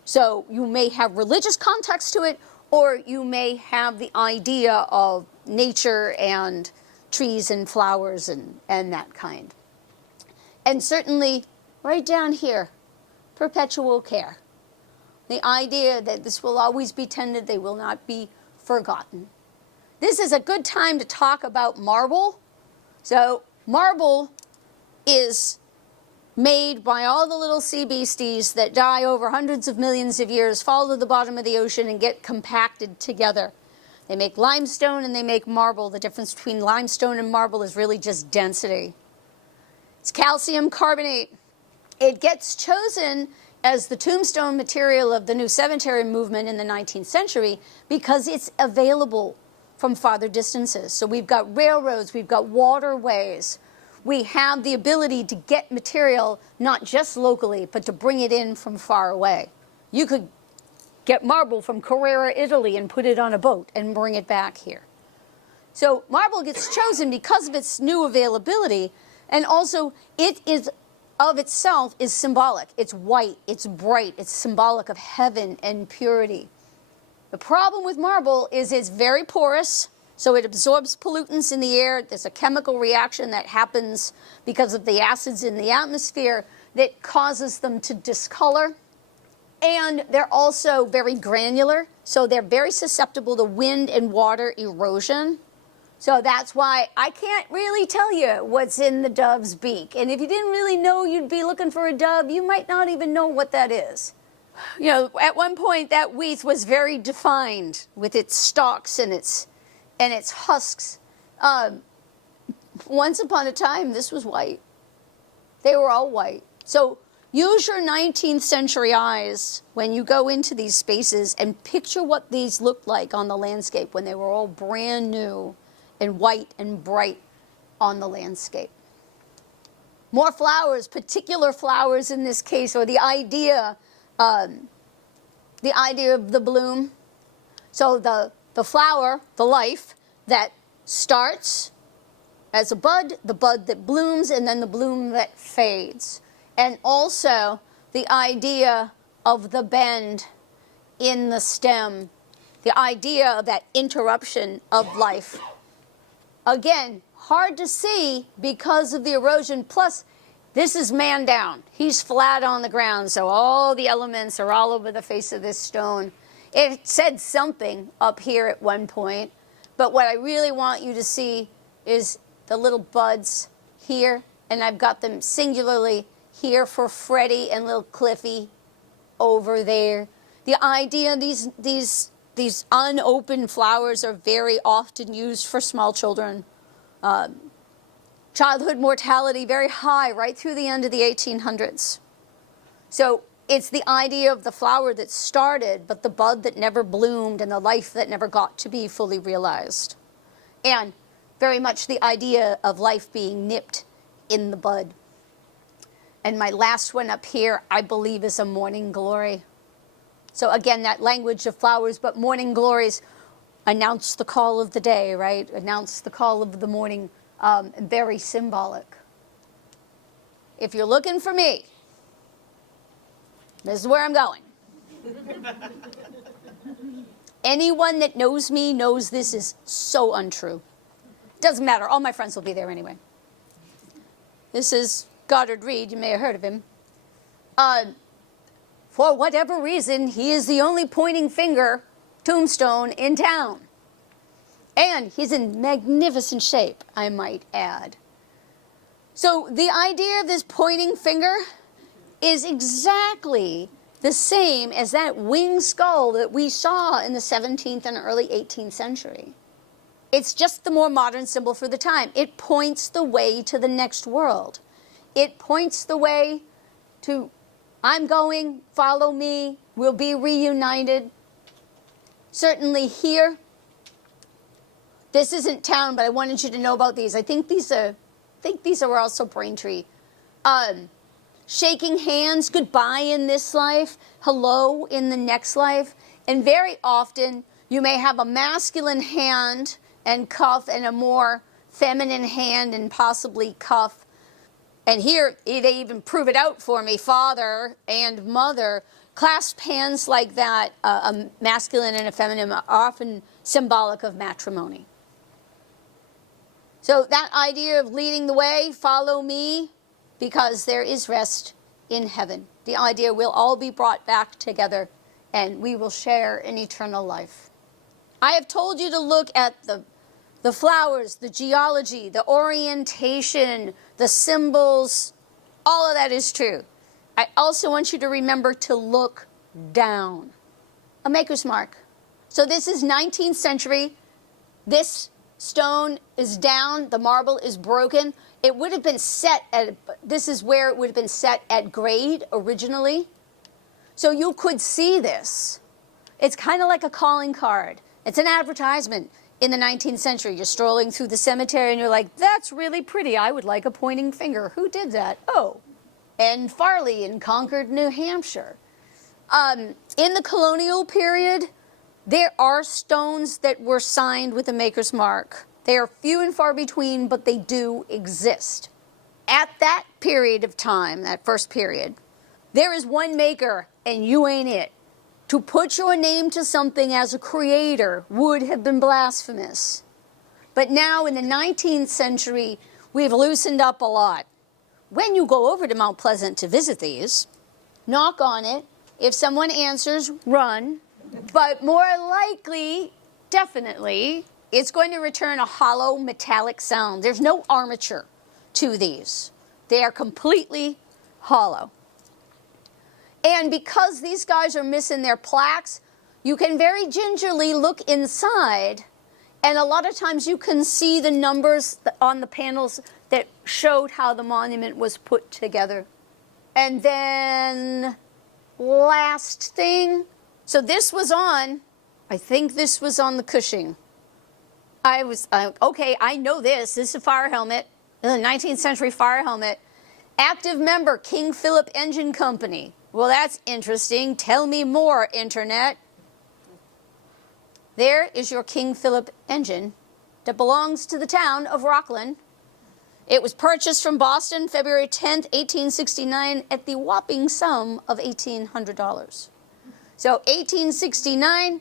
So you may have religious context to it, or you may have the idea of nature and trees and flowers and that kind. And certainly, right down here, perpetual care. The idea that this will always be tended, they will not be forgotten. This is a good time to talk about marble. So marble is made by all the little sea beasties that die over hundreds of millions of years, fall to the bottom of the ocean and get compacted together. They make limestone and they make marble. The difference between limestone and marble is really just density. It's calcium carbonate. It gets chosen as the tombstone material of the New Cemetery movement in the 19th century because it's available from farther distances. So we've got railroads, we've got waterways. We have the ability to get material not just locally, but to bring it in from far away. You could get marble from Carrara, Italy, and put it on a boat and bring it back here. So marble gets chosen because of its new availability, and also it is of itself is symbolic. It's white, it's bright, it's symbolic of heaven and purity. The problem with marble is it's very porous, so it absorbs pollutants in the air. There's a chemical reaction that happens because of the acids in the atmosphere that causes them to discolor. And they're also very granular, so they're very susceptible to wind and water erosion. So that's why I can't really tell you what's in the dove's beak. And if you didn't really know you'd be looking for a dove, you might not even know what that is. At one point that wreath was very defined with its stalks and its husks. Once upon a time, this was white. They were all white. So use your 19th century eyes when you go into these spaces and picture what these looked like on the landscape when they were all brand new and white and bright on the landscape. More flowers, particular flowers in this case, or the idea of the bloom. So the flower, the life that starts as a bud, the bud that blooms, and then the bloom that fades. And also the idea of the bend in the stem, the idea of that interruption of life. Again, hard to see because of the erosion, plus this is man down. He's flat on the ground, so all the elements are all over the face of this stone. It said something up here at one point, but what I really want you to see is the little buds here, and I've got them singularly here for Freddie and little Cliffy over there. The idea, these unopened flowers are very often used for small children. Childhood mortality very high right through the end of the 1800s. So it's the idea of the flower that started, but the bud that never bloomed and the life that never got to be fully realized. And very much the idea of life being nipped in the bud. And my last one up here, I believe, is a morning glory. So again, that language of flowers, but morning glories announce the call of the day, right? Announce the call of the morning, very symbolic. If you're looking for me, This is where I'm going. Anyone that knows me knows this is so untrue. Doesn't matter. All my friends will be there anyway. This is Goddard Reed. You may have heard of him. For whatever reason, he is the only pointing finger tombstone in town. And he's in magnificent shape, I might add. So the idea of this pointing finger is exactly the same as that winged skull that we saw in the 17th and early 18th century. It's just the more modern symbol for the time. It points the way to the next world. It points the way to, I'm going, follow me, we'll be reunited. Certainly here, this isn't town, but I wanted you to know about these. I think these are also Braintree. Shaking hands, goodbye in this life, hello in the next life. And very often, you may have a masculine hand and cuff and a more feminine hand and possibly cuff. And here, they even prove it out for me, father and mother. Clasp hands like that, a masculine and a feminine, are often symbolic of matrimony. So that idea of leading the way, follow me, because there is rest in heaven. The idea we'll all be brought back together and we will share an eternal life. I have told you to look at the flowers, the geology, the orientation, the symbols. All of that is true. I also want you to remember to look down. A maker's mark. So this is 19th century. This stone is down, the marble is broken. It would have been set at, this is where it would have been set at grade originally. So you could see this. It's kind of like a calling card. It's an advertisement in the 19th century. You're strolling through the cemetery and you're like, that's really pretty. I would like a pointing finger. Who did that? Oh, and Farley in Concord, New Hampshire. In the colonial period, there are stones that were signed with a maker's mark. They are few and far between, but they do exist. At that period of time, that first period, there is one maker, and you ain't it. To put your name to something as a creator would have been blasphemous. But now, in the 19th century, we've loosened up a lot. When you go over to Mount Pleasant to visit these, knock on it. If someone answers, run. But more likely, definitely, it's going to return a hollow metallic sound. There's no armature to these. They are completely hollow. And because these guys are missing their plaques, you can very gingerly look inside, and a lot of times you can see the numbers on the panels that showed how the monument was put together. And then, last thing, so this was on, I think this was on the Cushing. Okay, I know this. This is a fire helmet, the 19th century fire helmet. Active member, King Philip Engine Company. Well, that's interesting. Tell me more, Internet. There is your King Philip engine that belongs to the town of Rockland. It was purchased from Boston February 10th, 1869 at the whopping sum of $1,800. So 1869,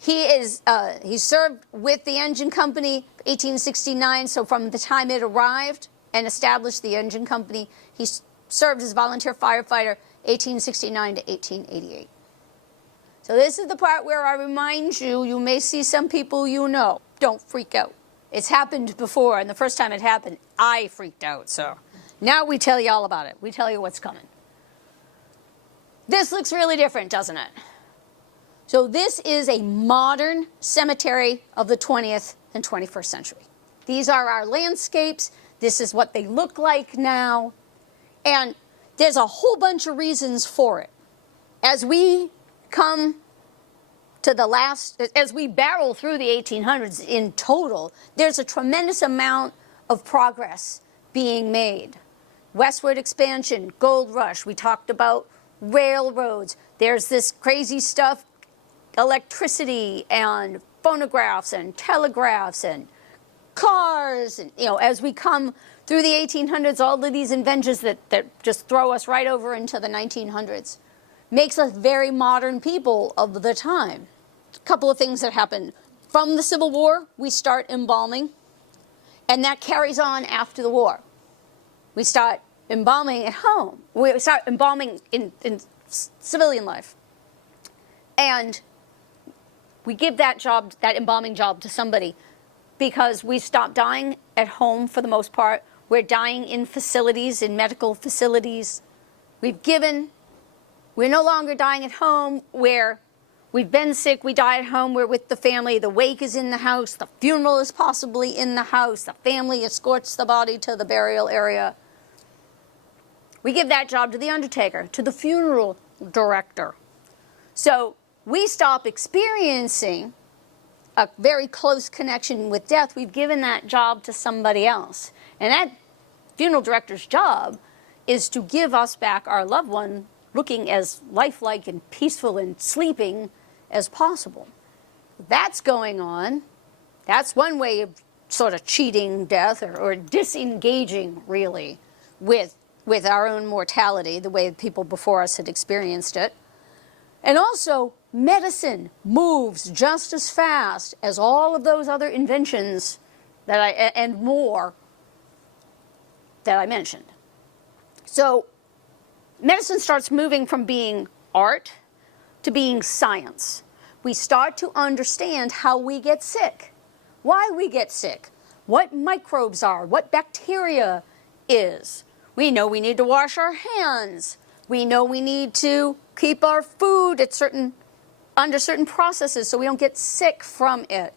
he served with the engine company 1869, so from the time it arrived and established the engine company, he served as volunteer firefighter 1869 to 1888. So this is the part where I remind you, you may see some people you know. Don't freak out. It's happened before, and the first time it happened, I freaked out. So now we tell you all about it. We tell you what's coming. This looks really different, doesn't it? So this is a modern cemetery of the 20th and 21st century. These are our landscapes. This is what they look like now. And there's a whole bunch of reasons for it. As we come to as we barrel through the 1800s in total, there's a tremendous amount of progress being made. Westward expansion, gold rush, we talked about railroads. There's this crazy stuff, electricity and phonographs and telegraphs and cars. And, as we come through the 1800s, all of these inventions that just throw us right over into the 1900s. makes us very modern people of the time. A couple of things that happen. From the Civil War, we start embalming, and that carries on after the war. We start embalming at home. We start embalming in civilian life. And we give that job, that embalming job, to somebody because we stop dying at home for the most part. We're dying in facilities, in medical facilities. We're no longer dying at home where we've been sick, we die at home, we're with the family, the wake is in the house, the funeral is possibly in the house, the family escorts the body to the burial area. We give that job to the undertaker, to the funeral director. So we stop experiencing a very close connection with death. We've given that job to somebody else. And that funeral director's job is to give us back our loved one looking as lifelike and peaceful and sleeping as possible. That's going on. That's one way of sort of cheating death or disengaging, really, with our own mortality, the way people before us had experienced it. And also, medicine moves just as fast as all of those other inventions and more that I mentioned. So medicine starts moving from being art to being science. We start to understand how we get sick, why we get sick, what microbes are, what bacteria is. We know we need to wash our hands. We know we need to keep our food at under certain processes so we don't get sick from it.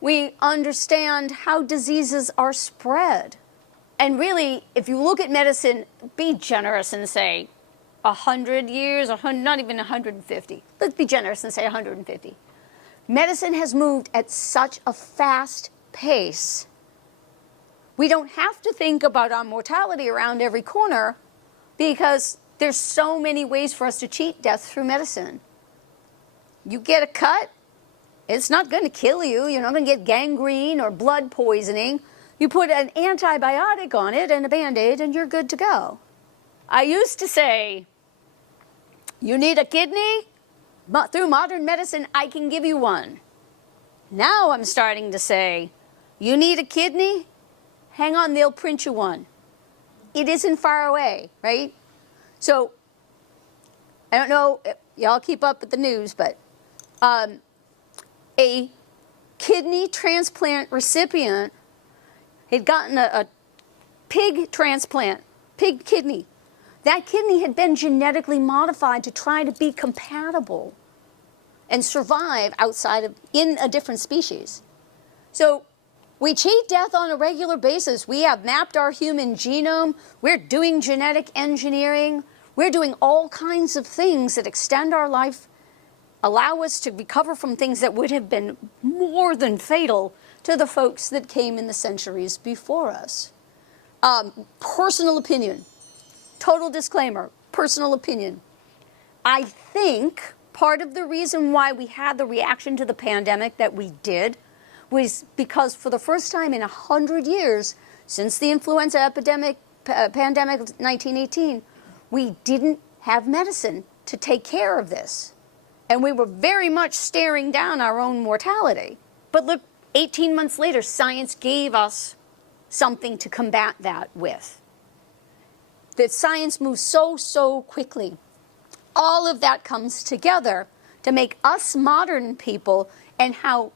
We understand how diseases are spread. And really, if you look at medicine, be generous and say 100 years, not even 150. Let's be generous and say 150. Medicine has moved at such a fast pace. We don't have to think about our mortality around every corner because there's so many ways for us to cheat death through medicine. You get a cut, it's not going to kill you. You're not going to get gangrene or blood poisoning. You put an antibiotic on it and a Band-Aid and you're good to go. I used to say, you need a kidney? Through modern medicine, I can give you one. Now I'm starting to say, you need a kidney? Hang on, they'll print you one. It isn't far away, right? So, I don't know if y'all keep up with the news, but a kidney transplant recipient had gotten a pig transplant, pig kidney. That kidney had been genetically modified to try to be compatible and survive in a different species. So we cheat death on a regular basis. We have mapped our human genome. We're doing genetic engineering. We're doing all kinds of things that extend our life, allow us to recover from things that would have been more than fatal to the folks that came in the centuries before us. Personal opinion. Total disclaimer, personal opinion. I think part of the reason why we had the reaction to the pandemic that we did was because for the first time in 100 years, since the influenza pandemic of 1918, we didn't have medicine to take care of this. And we were very much staring down our own mortality. But look, 18 months later, science gave us something to combat that with. That science moves so quickly. All of that comes together to make us modern people and how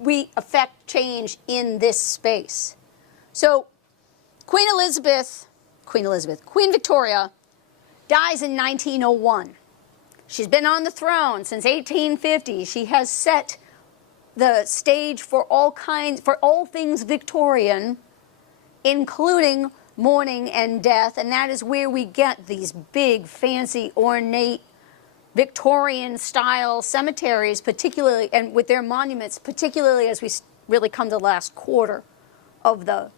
we affect change in this space. So Queen Victoria dies in 1901. She's been on the throne since 1850. She has set the stage for all things Victorian, including mourning and death, and that is where we get these big, fancy, ornate, Victorian-style cemeteries, particularly, and with their monuments, particularly as we really come to the last quarter of the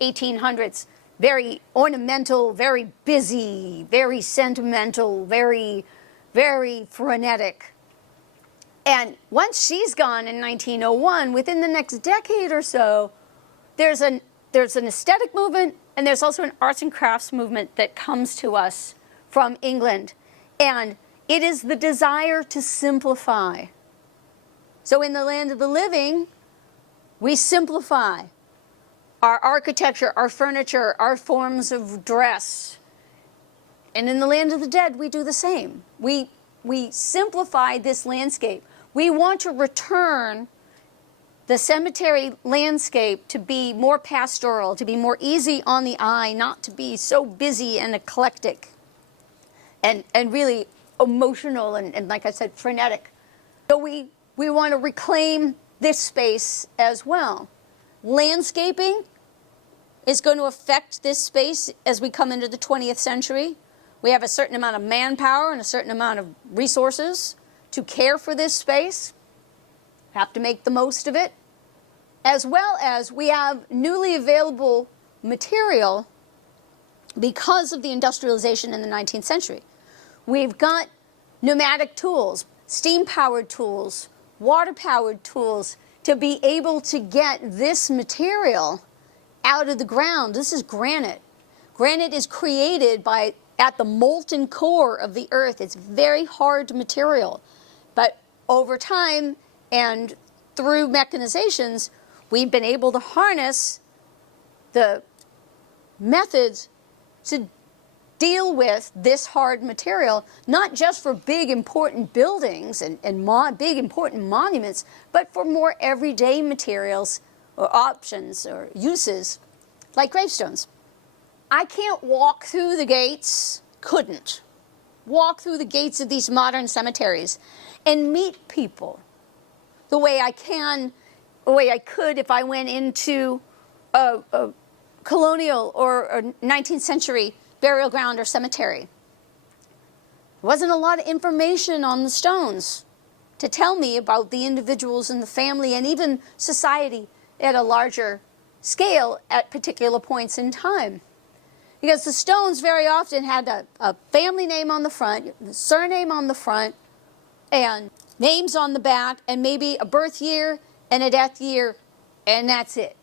1800s. Very ornamental, very busy, very sentimental, very, very frenetic. And once she's gone in 1901, within the next decade or so, there's an aesthetic movement, and there's also an arts and crafts movement that comes to us from England. And it is the desire to simplify. So in the land of the living, we simplify our architecture, our furniture, our forms of dress. And in the land of the dead, we do the same. We simplify this landscape. We want to return the cemetery landscape to be more pastoral, to be more easy on the eye, not to be so busy and eclectic and really emotional and like I said, frenetic. So we want to reclaim this space as well. Landscaping is going to affect this space as we come into the 20th century. We have a certain amount of manpower and a certain amount of resources to care for this space. Have to make the most of it. As well as we have newly available material because of the industrialization in the 19th century. We've got pneumatic tools, steam-powered tools, water-powered tools to be able to get this material out of the ground. This is granite. Granite is created at the molten core of the earth. It's very hard material. But over time and through mechanizations, we've been able to harness the methods to deal with this hard material, not just for big important buildings and big important monuments, but for more everyday materials or options or uses like gravestones. I can't walk through the gates, couldn't walk through the gates of these modern cemeteries and meet people the way I could if I went into a colonial or a 19th century burial ground or cemetery. There wasn't a lot of information on the stones to tell me about the individuals and the family and even society at a larger scale at particular points in time. Because the stones very often had a family name on the front, the surname on the front, and names on the back, and maybe a birth year and a death year, and that's it.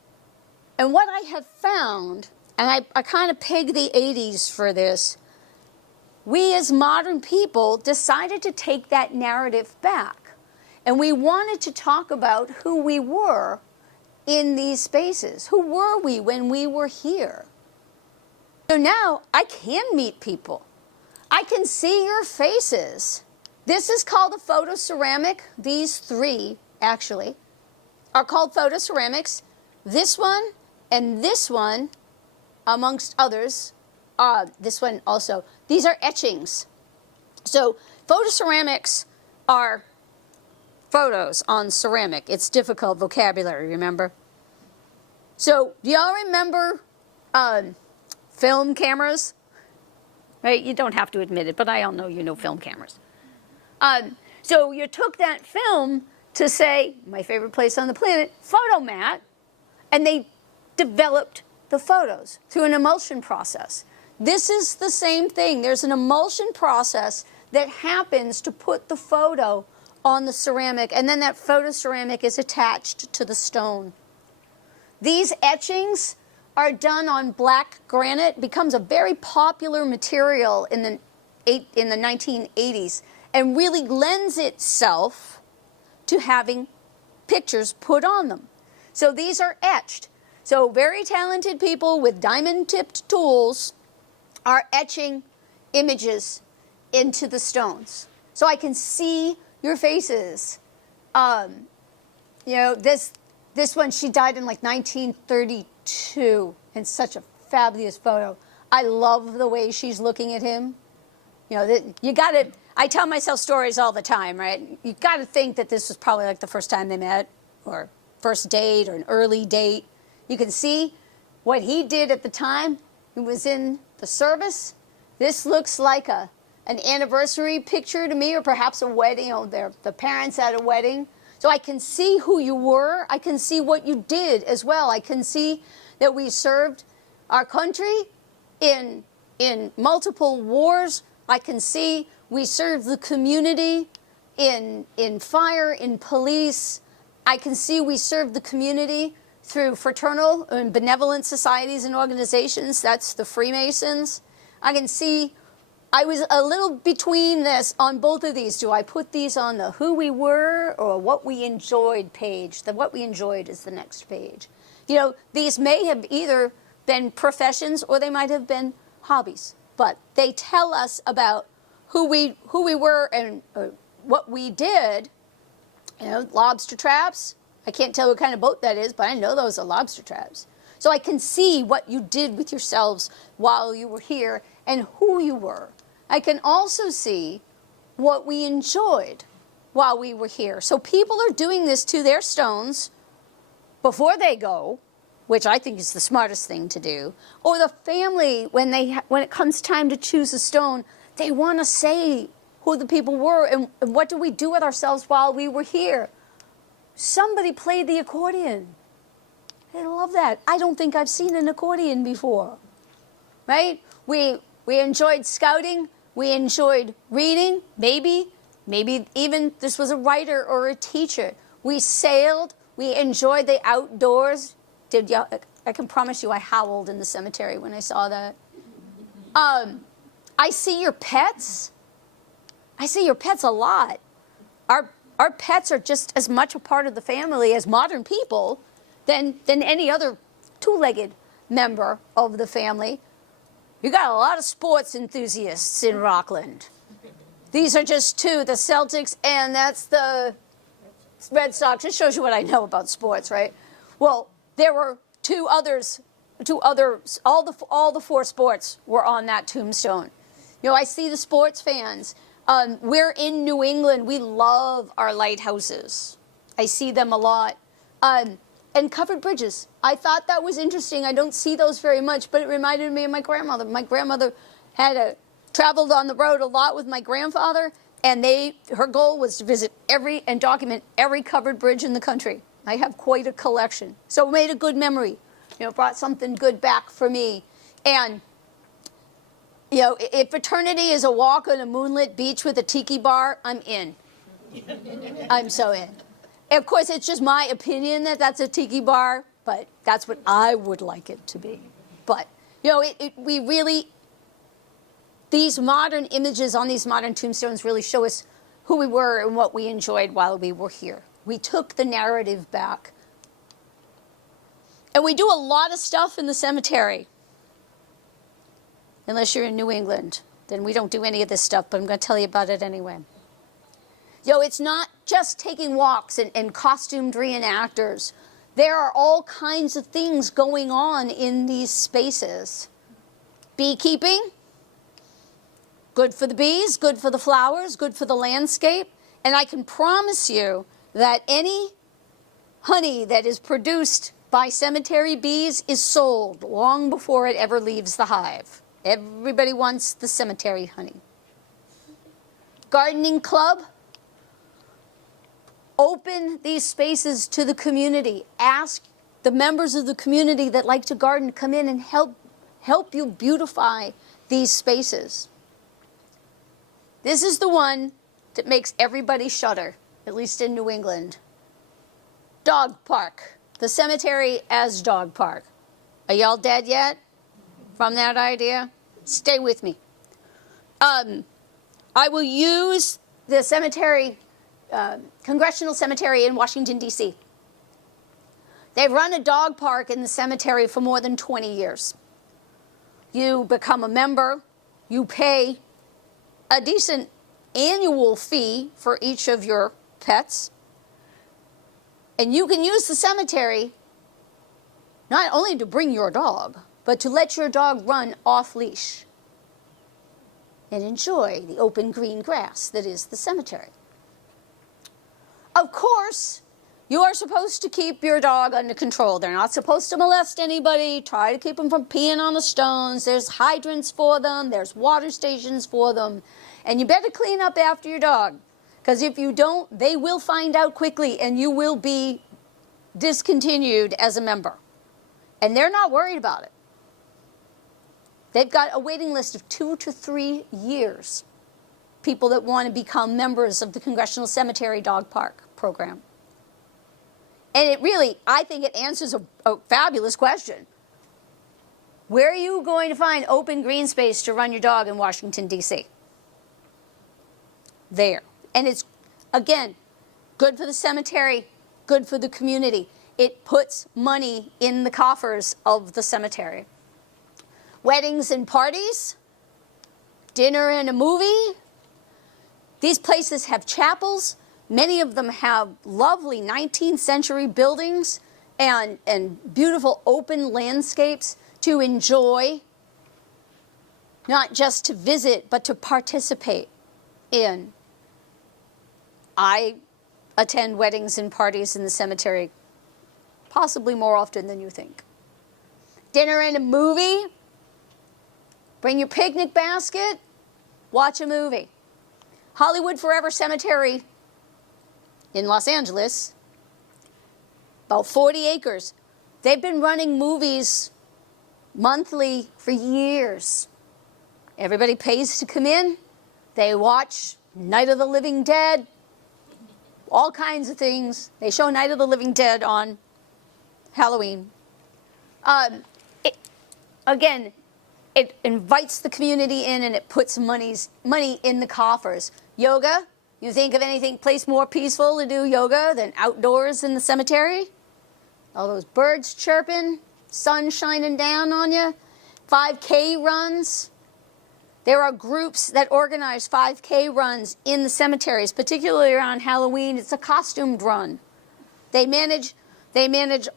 And what I have found, and I kind of peg the 80s for this, we as modern people decided to take that narrative back. And we wanted to talk about who we were in these spaces. Who were we when we were here? So now I can meet people. I can see your faces. This is called a photoceramic. These three, actually, are called photoceramics. This one and this one, amongst others, this one also. These are etchings. So photoceramics are photos on ceramic. It's difficult vocabulary, remember? So do y'all remember film cameras? Right? You don't have to admit it, but I all know you know film cameras. So you took that film to say, my favorite place on the planet, photomat, and they developed the photos through an emulsion process. This is the same thing. There's an emulsion process that happens to put the photo on the ceramic, and then that photoceramic is attached to the stone. These etchings are done on black granite. It becomes a very popular material in the 1980s and really lends itself to having pictures put on them. So these are etched. So very talented people with diamond-tipped tools are etching images into the stones. So I can see your faces. You know, this one, she died in like 1932, and such a fabulous photo. I love the way she's looking at him. You know, you gotta, I tell myself stories all the time, right? You gotta think that this was probably like the first time they met, or first date, or an early date. You can see what he did at the time. He was in the service. This looks like an anniversary picture to me, or perhaps a wedding, you know, the parents at a wedding. So I can see who you were. I can see what you did as well. I can see that we served our country in multiple wars. I can see we served the community in fire, in police. I can see we served the community through fraternal and benevolent societies and organizations. That's the Freemasons. I can see I was a little between this on both of these. Do I put these on the who we were or what we enjoyed page? The what we enjoyed is the next page. You know, these may have either been professions or they might have been hobbies, but they tell us about who we were and what we did. You know, lobster traps. I can't tell what kind of boat that is, but I know those are lobster traps. So I can see what you did with yourselves while you were here and who you were. I can also see what we enjoyed while we were here. So people are doing this to their stones before they go, which I think is the smartest thing to do. Or the family, when it comes time to choose a stone, they want to say who the people were and what did we do with ourselves while we were here. Somebody played the accordion. I love that. I don't think I've seen an accordion before, right? We enjoyed scouting. We enjoyed reading. Maybe even this was a writer or a teacher. We sailed. We enjoyed the outdoors. I can promise you I howled in the cemetery when I saw that. I see your pets. I see your pets a lot. Our pets are just as much a part of the family as modern people than any other two-legged member of the family. You got a lot of sports enthusiasts in Rockland. These are just two, the Celtics and that's the Red Sox. It shows you what I know about sports, right? Well, there were two others, all the four sports were on that tombstone. You know, I see the sports fans. We're in New England. We love our lighthouses. I see them a lot. And covered bridges. I thought that was interesting. I don't see those very much, but it reminded me of my grandmother. My grandmother traveled on the road a lot with my grandfather, and her goal was to visit and document every covered bridge in the country. I have quite a collection. So it made a good memory. You know, brought something good back for me. And, you know, if eternity is a walk on a moonlit beach with a tiki bar, I'm in. I'm so in. Of course, it's just my opinion that that's a tiki bar, but that's what I would like it to be. But, you know, we really, these modern images on these modern tombstones really show us who we were and what we enjoyed while we were here. We took the narrative back. And we do a lot of stuff in the cemetery. Unless you're in New England, then we don't do any of this stuff, but I'm going to tell you about it anyway. You know, it's not just taking walks and costumed reenactors. There are all kinds of things going on in these spaces. Beekeeping, good for the bees, good for the flowers, good for the landscape. And I can promise you that any honey that is produced by cemetery bees is sold long before it ever leaves the hive. Everybody wants the cemetery honey. Gardening club. Open these spaces to the community. Ask the members of the community that like to garden come in and help you beautify these spaces. This is the one that makes everybody shudder, at least in New England. Dog park. The cemetery as dog park. Are y'all dead yet from that idea? Stay with me. I will use the cemetery, Congressional Cemetery in Washington, D.C. They've run a dog park in the cemetery for more than 20 years. You become a member, you pay a decent annual fee for each of your pets, and you can use the cemetery not only to bring your dog, but to let your dog run off-leash and enjoy the open green grass that is the cemetery. Of course, you are supposed to keep your dog under control. They're not supposed to molest anybody. Try to keep them from peeing on the stones. There's hydrants for them. There's water stations for them. And you better clean up after your dog, because if you don't, they will find out quickly and you will be discontinued as a member. And they're not worried about it. They've got a waiting list of 2 to 3 years, people that want to become members of the Congressional Cemetery Dog Park program. And it really, I think it answers a fabulous question. Where are you going to find open green space to run your dog in Washington, D.C.? There. And it's, again, good for the cemetery, good for the community. It puts money in the coffers of the cemetery. Weddings and parties, dinner and a movie. These places have chapels. Many of them have lovely 19th century buildings and beautiful open landscapes to enjoy, not just to visit, but to participate in. I attend weddings and parties in the cemetery possibly more often than you think. Dinner and a movie. Bring your picnic basket. Watch a movie. Hollywood Forever Cemetery in Los Angeles, about 40 acres. They've been running movies monthly for years. Everybody pays to come in. They watch Night of the Living Dead, all kinds of things. They show Night of the Living Dead on Halloween. It invites the community in and it puts money in the coffers. Yoga, you think of anything place more peaceful to do yoga than outdoors in the cemetery? All those birds chirping, sun shining down on you, 5K runs. There are groups that organize 5K runs in the cemeteries, particularly around Halloween. It's a costumed run. They manage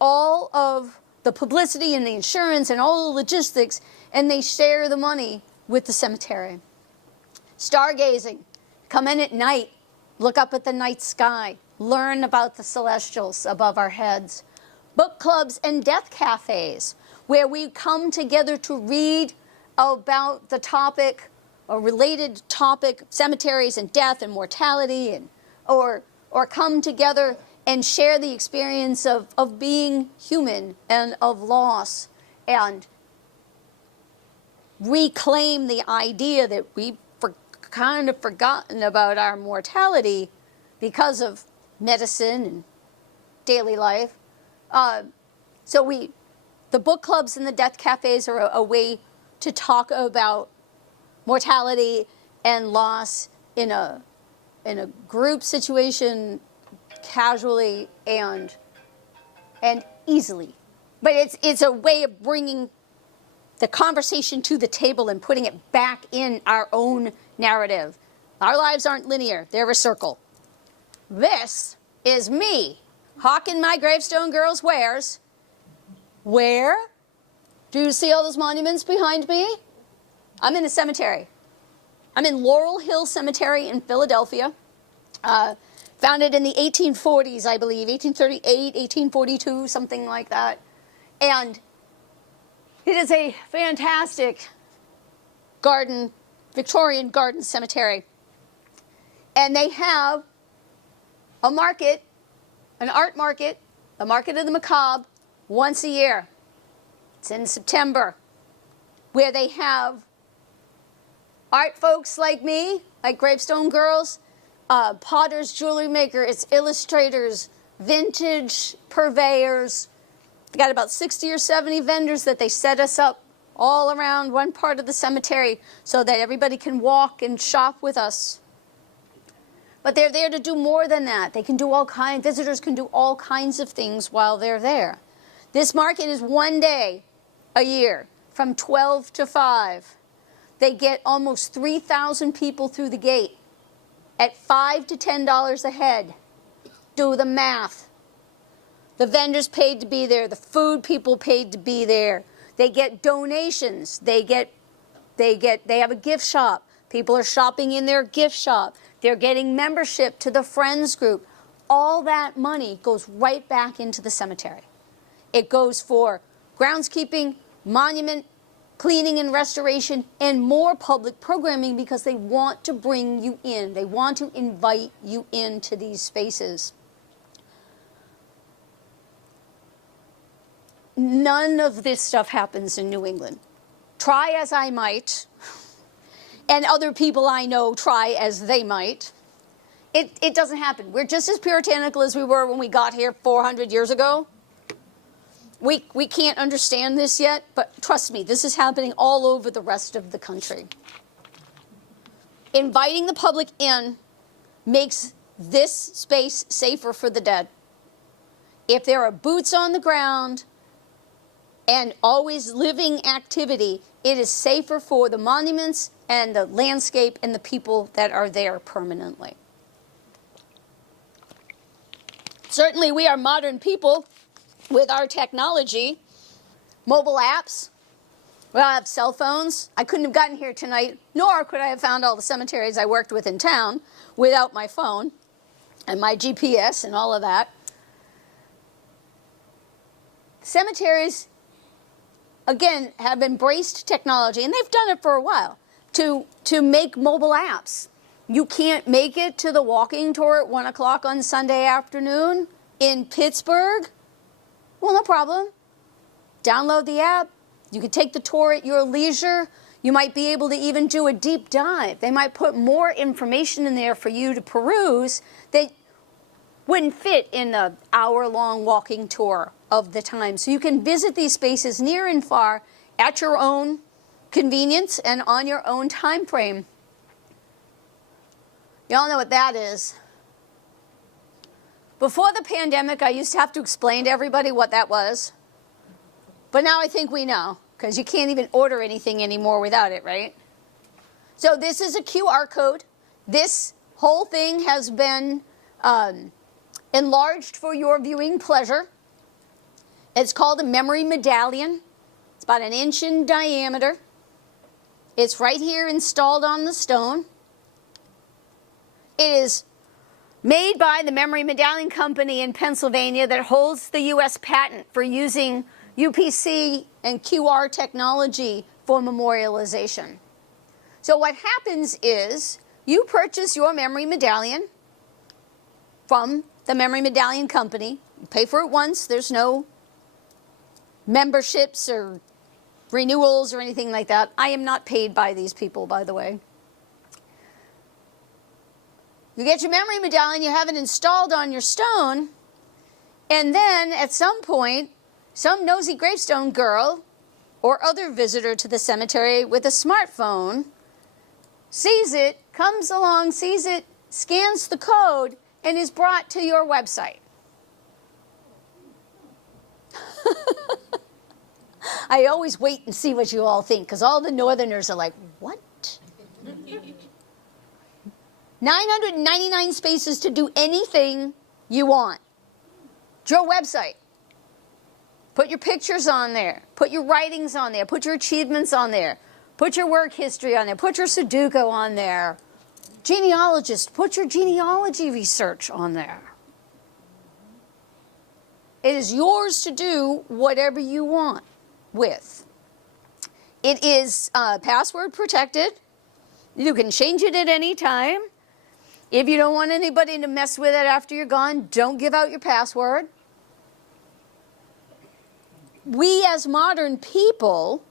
all of the publicity and the insurance and all the logistics, and they share the money with the cemetery. Stargazing. Come in at night, look up at the night sky, learn about the celestials above our heads. Book clubs and death cafes, where we come together to read about the topic, or related topic, cemeteries and death and mortality, or come together and share the experience of being human and of loss, and reclaim the idea that we've kind of forgotten about our mortality because of medicine and daily life. The book clubs and the death cafes are a way to talk about mortality and loss in a group situation, casually and easily. But it's a way of bringing the conversation to the table and putting it back in our own narrative. Our lives aren't linear, they're a circle. This is me hawking my Gravestone Girls wares. Where? Do you see all those monuments behind me? I'm in a cemetery. I'm in Laurel Hill Cemetery in Philadelphia. Founded in the 1840s, I believe, 1838, 1842, something like that. And it is a fantastic garden, Victorian garden cemetery. And they have a market, an art market, the Market of the Macabre, once a year. It's in September, where they have art folks like me, like Gravestone Girls, potters, jewelry makers, illustrators, vintage purveyors. They got about 60 or 70 vendors that they set us up all around one part of the cemetery so that everybody can walk and shop with us. But they're there to do more than that. They can do visitors can do all kinds of things while they're there. This market is one day a year from 12 to 5. They get almost 3,000 people through the gate at $5 to $10 a head. Do the math. The vendors paid to be there. The food people paid to be there. They get donations. They have a gift shop. People are shopping in their gift shop. They're getting membership to the Friends group. All that money goes right back into the cemetery. It goes for groundskeeping, monument cleaning and restoration, and more public programming because they want to bring you in. They want to invite you into these spaces. None of this stuff happens in New England. Try as I might, and other people I know try as they might, it doesn't happen. We're just as puritanical as we were when we got here 400 years ago. We can't understand this yet, but trust me, this is happening all over the rest of the country. Inviting the public in makes this space safer for the dead. If there are boots on the ground and always living activity, it is safer for the monuments and the landscape and the people that are there permanently. Certainly we are modern people with our technology, mobile apps. We all have cell phones. I couldn't have gotten here tonight, nor could I have found all the cemeteries I worked with in town without my phone and my GPS and all of that. Cemeteries, again, have embraced technology, and they've done it for a while, to make mobile apps. You can't make it to the walking tour at 1 o'clock on Sunday afternoon in Pittsburgh? Well, no problem. Download the app. You can take the tour at your leisure. You might be able to even do a deep dive. They might put more information in there for you to peruse that wouldn't fit in an hour-long walking tour of the time. So you can visit these spaces near and far at your own convenience and on your own time frame. Y'all know what that is. Before the pandemic, I used to have to explain to everybody what that was. But now I think we know, because you can't even order anything anymore without it, right? So this is a QR code. This whole thing has been enlarged for your viewing pleasure. It's called a memory medallion. It's about 1 inch in diameter. It's right here installed on the stone. It is made by the Memory Medallion Company in Pennsylvania that holds the U.S. patent for using UPC and QR technology for memorialization. So what happens is you purchase your memory medallion from the Memory Medallion Company. You pay for it once. There's no memberships or renewals or anything like that. I am not paid by these people, by the way. You get your memory medallion, you have it installed on your stone, and then at some point, some nosy gravestone girl or other visitor to the cemetery with a smartphone sees it, comes along, sees it, scans the code, and is brought to your website. I always wait and see what you all think, because all the northerners are like, what? 999 spaces to do anything you want. It's your website. Put your pictures on there. Put your writings on there. Put your achievements on there. Put your work history on there. Put your Sudoku on there. Genealogist, put your genealogy research on there. It is yours to do whatever you want with. It is password protected. You can change it at any time. If you don't want anybody to mess with it after you're gone, don't give out your password. We as modern people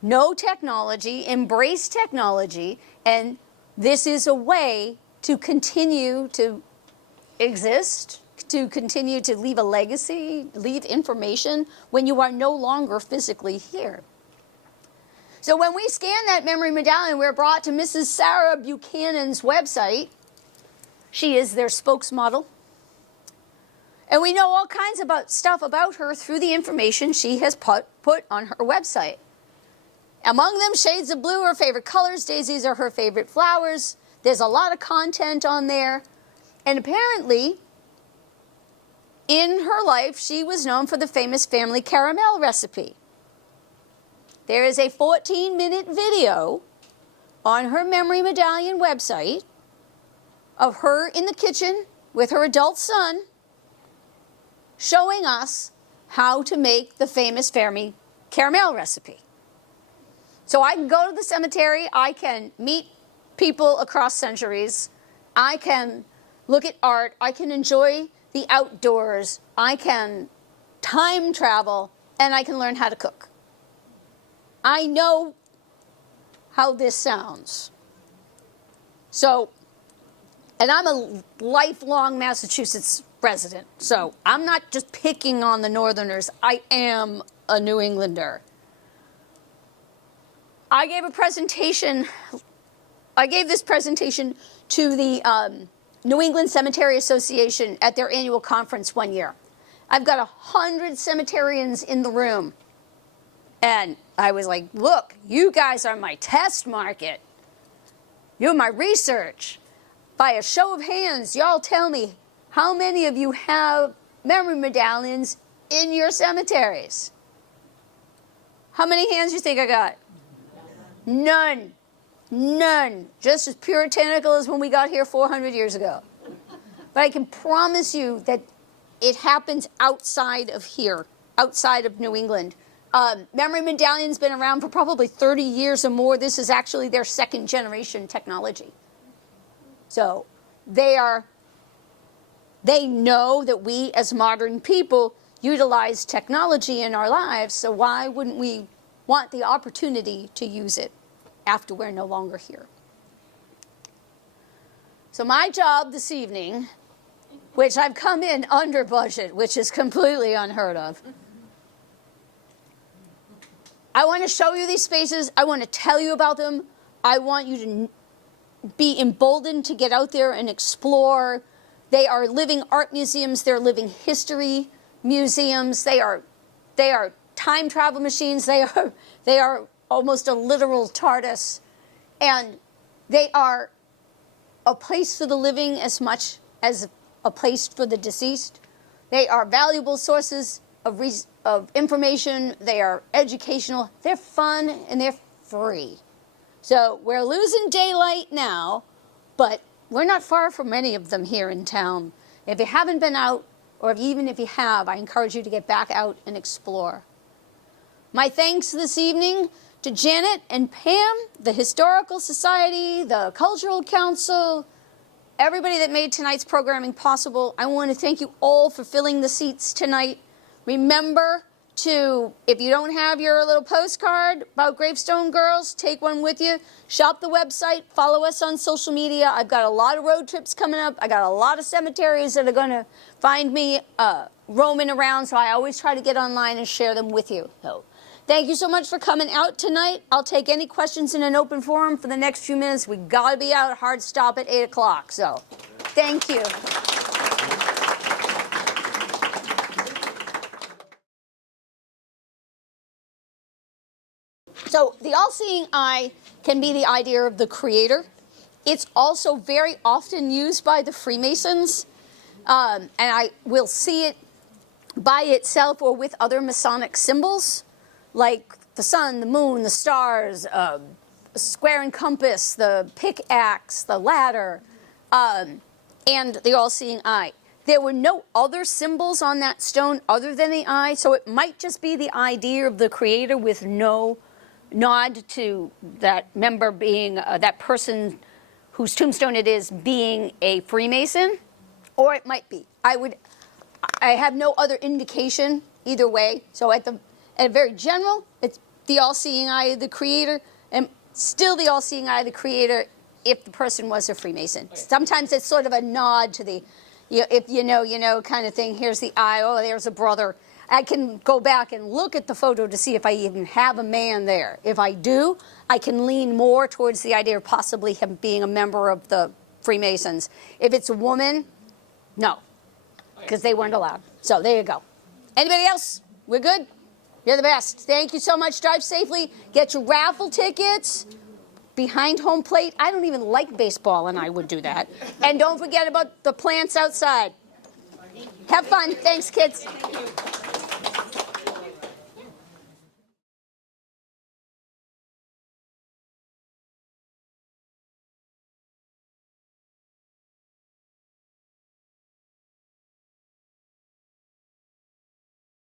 know technology, embrace technology, and this is a way to continue to exist, to continue to leave a legacy, leave information when you are no longer physically here. So when we scan that memory medallion, we're brought to Mrs. Sarah Buchanan's website. She is their spokesmodel. And we know all kinds of stuff about her through the information she has put on her website. Among them, shades of blue are her favorite colors. Daisies are her favorite flowers. There's a lot of content on there. And apparently, in her life, she was known for the famous family caramel recipe. There is a 14-minute video on her memory medallion website of her in the kitchen with her adult son showing us how to make the famous family caramel recipe. So I can go to the cemetery, I can meet people across centuries, I can look at art, I can enjoy the outdoors, I can time travel, and I can learn how to cook. I know how this sounds. So, and I'm a lifelong Massachusetts resident. So I'm not just picking on the Northerners. I am a New Englander. I gave this presentation to the New England Cemetery Association at their annual conference one year. I've got 100 cemeterians in the room. And I was like, look, you guys are my test market. You're my research. By a show of hands, y'all tell me how many of you have memory medallions in your cemeteries? How many hands do you think I got? None. None. Just as puritanical as when we got here 400 years ago. But I can promise you that it happens outside of here, outside of New England. Memory medallions been around for probably 30 years or more. This is actually their second generation technology. So they know that we as modern people utilize technology in our lives, so why wouldn't we want the opportunity to use it after we're no longer here? So my job this evening, which I've come in under budget, which is completely unheard of, I want to show you these spaces. I want to tell you about them. I want you to be emboldened to get out there and explore. They are living art museums. They're living history museums. They are time travel machines. They are almost a literal TARDIS. And they are a place for the living as much as a place for the deceased. They are valuable sources of information. They are educational. They're fun, and they're free. So we're losing daylight now, but we're not far from many of them here in town. If you haven't been out, or even if you have, I encourage you to get back out and explore. My thanks this evening to Janet and Pam, the Historical Society, the Cultural Council, everybody that made tonight's programming possible. I want to thank you all for filling the seats tonight. Remember to, if you don't have your little postcard about Gravestone Girls, take one with you. Shop the website. Follow us on social media. I've got a lot of road trips coming up. I got a lot of cemeteries that are going to find me roaming around, so I always try to get online and share them with you. So thank you so much for coming out tonight. I'll take any questions in an open forum for the next few minutes. We got to be out. Hard stop at 8 o'clock. So thank you. So the all-seeing eye can be the idea of the creator. It's also very often used by the Freemasons, and I will see it by itself or with other Masonic symbols, like the sun, the moon, the stars, the square and compass, the pickaxe, the ladder, and the all-seeing eye. There were no other symbols on that stone other than the eye, so it might just be the idea of the creator with no nod to that member being, that person whose tombstone it is being a Freemason, or it might be. I have no other indication either way. So at a very general, it's the all-seeing eye of the creator, and still the all-seeing eye of the creator if the person was a Freemason. Sometimes it's sort of a nod to the, if you know kind of thing. Here's the eye, oh, there's a brother. I can go back and look at the photo to see if I even have a man there. If I do, I can lean more towards the idea of possibly him being a member of the Freemasons. If it's a woman, no, because they weren't allowed. So there you go. Anybody else? We're good? You're the best. Thank you so much. Drive safely. Get your raffle tickets behind home plate. I don't even like baseball, and I would do that. And don't forget about the plants outside. Have fun. Thanks, kids. Thank you.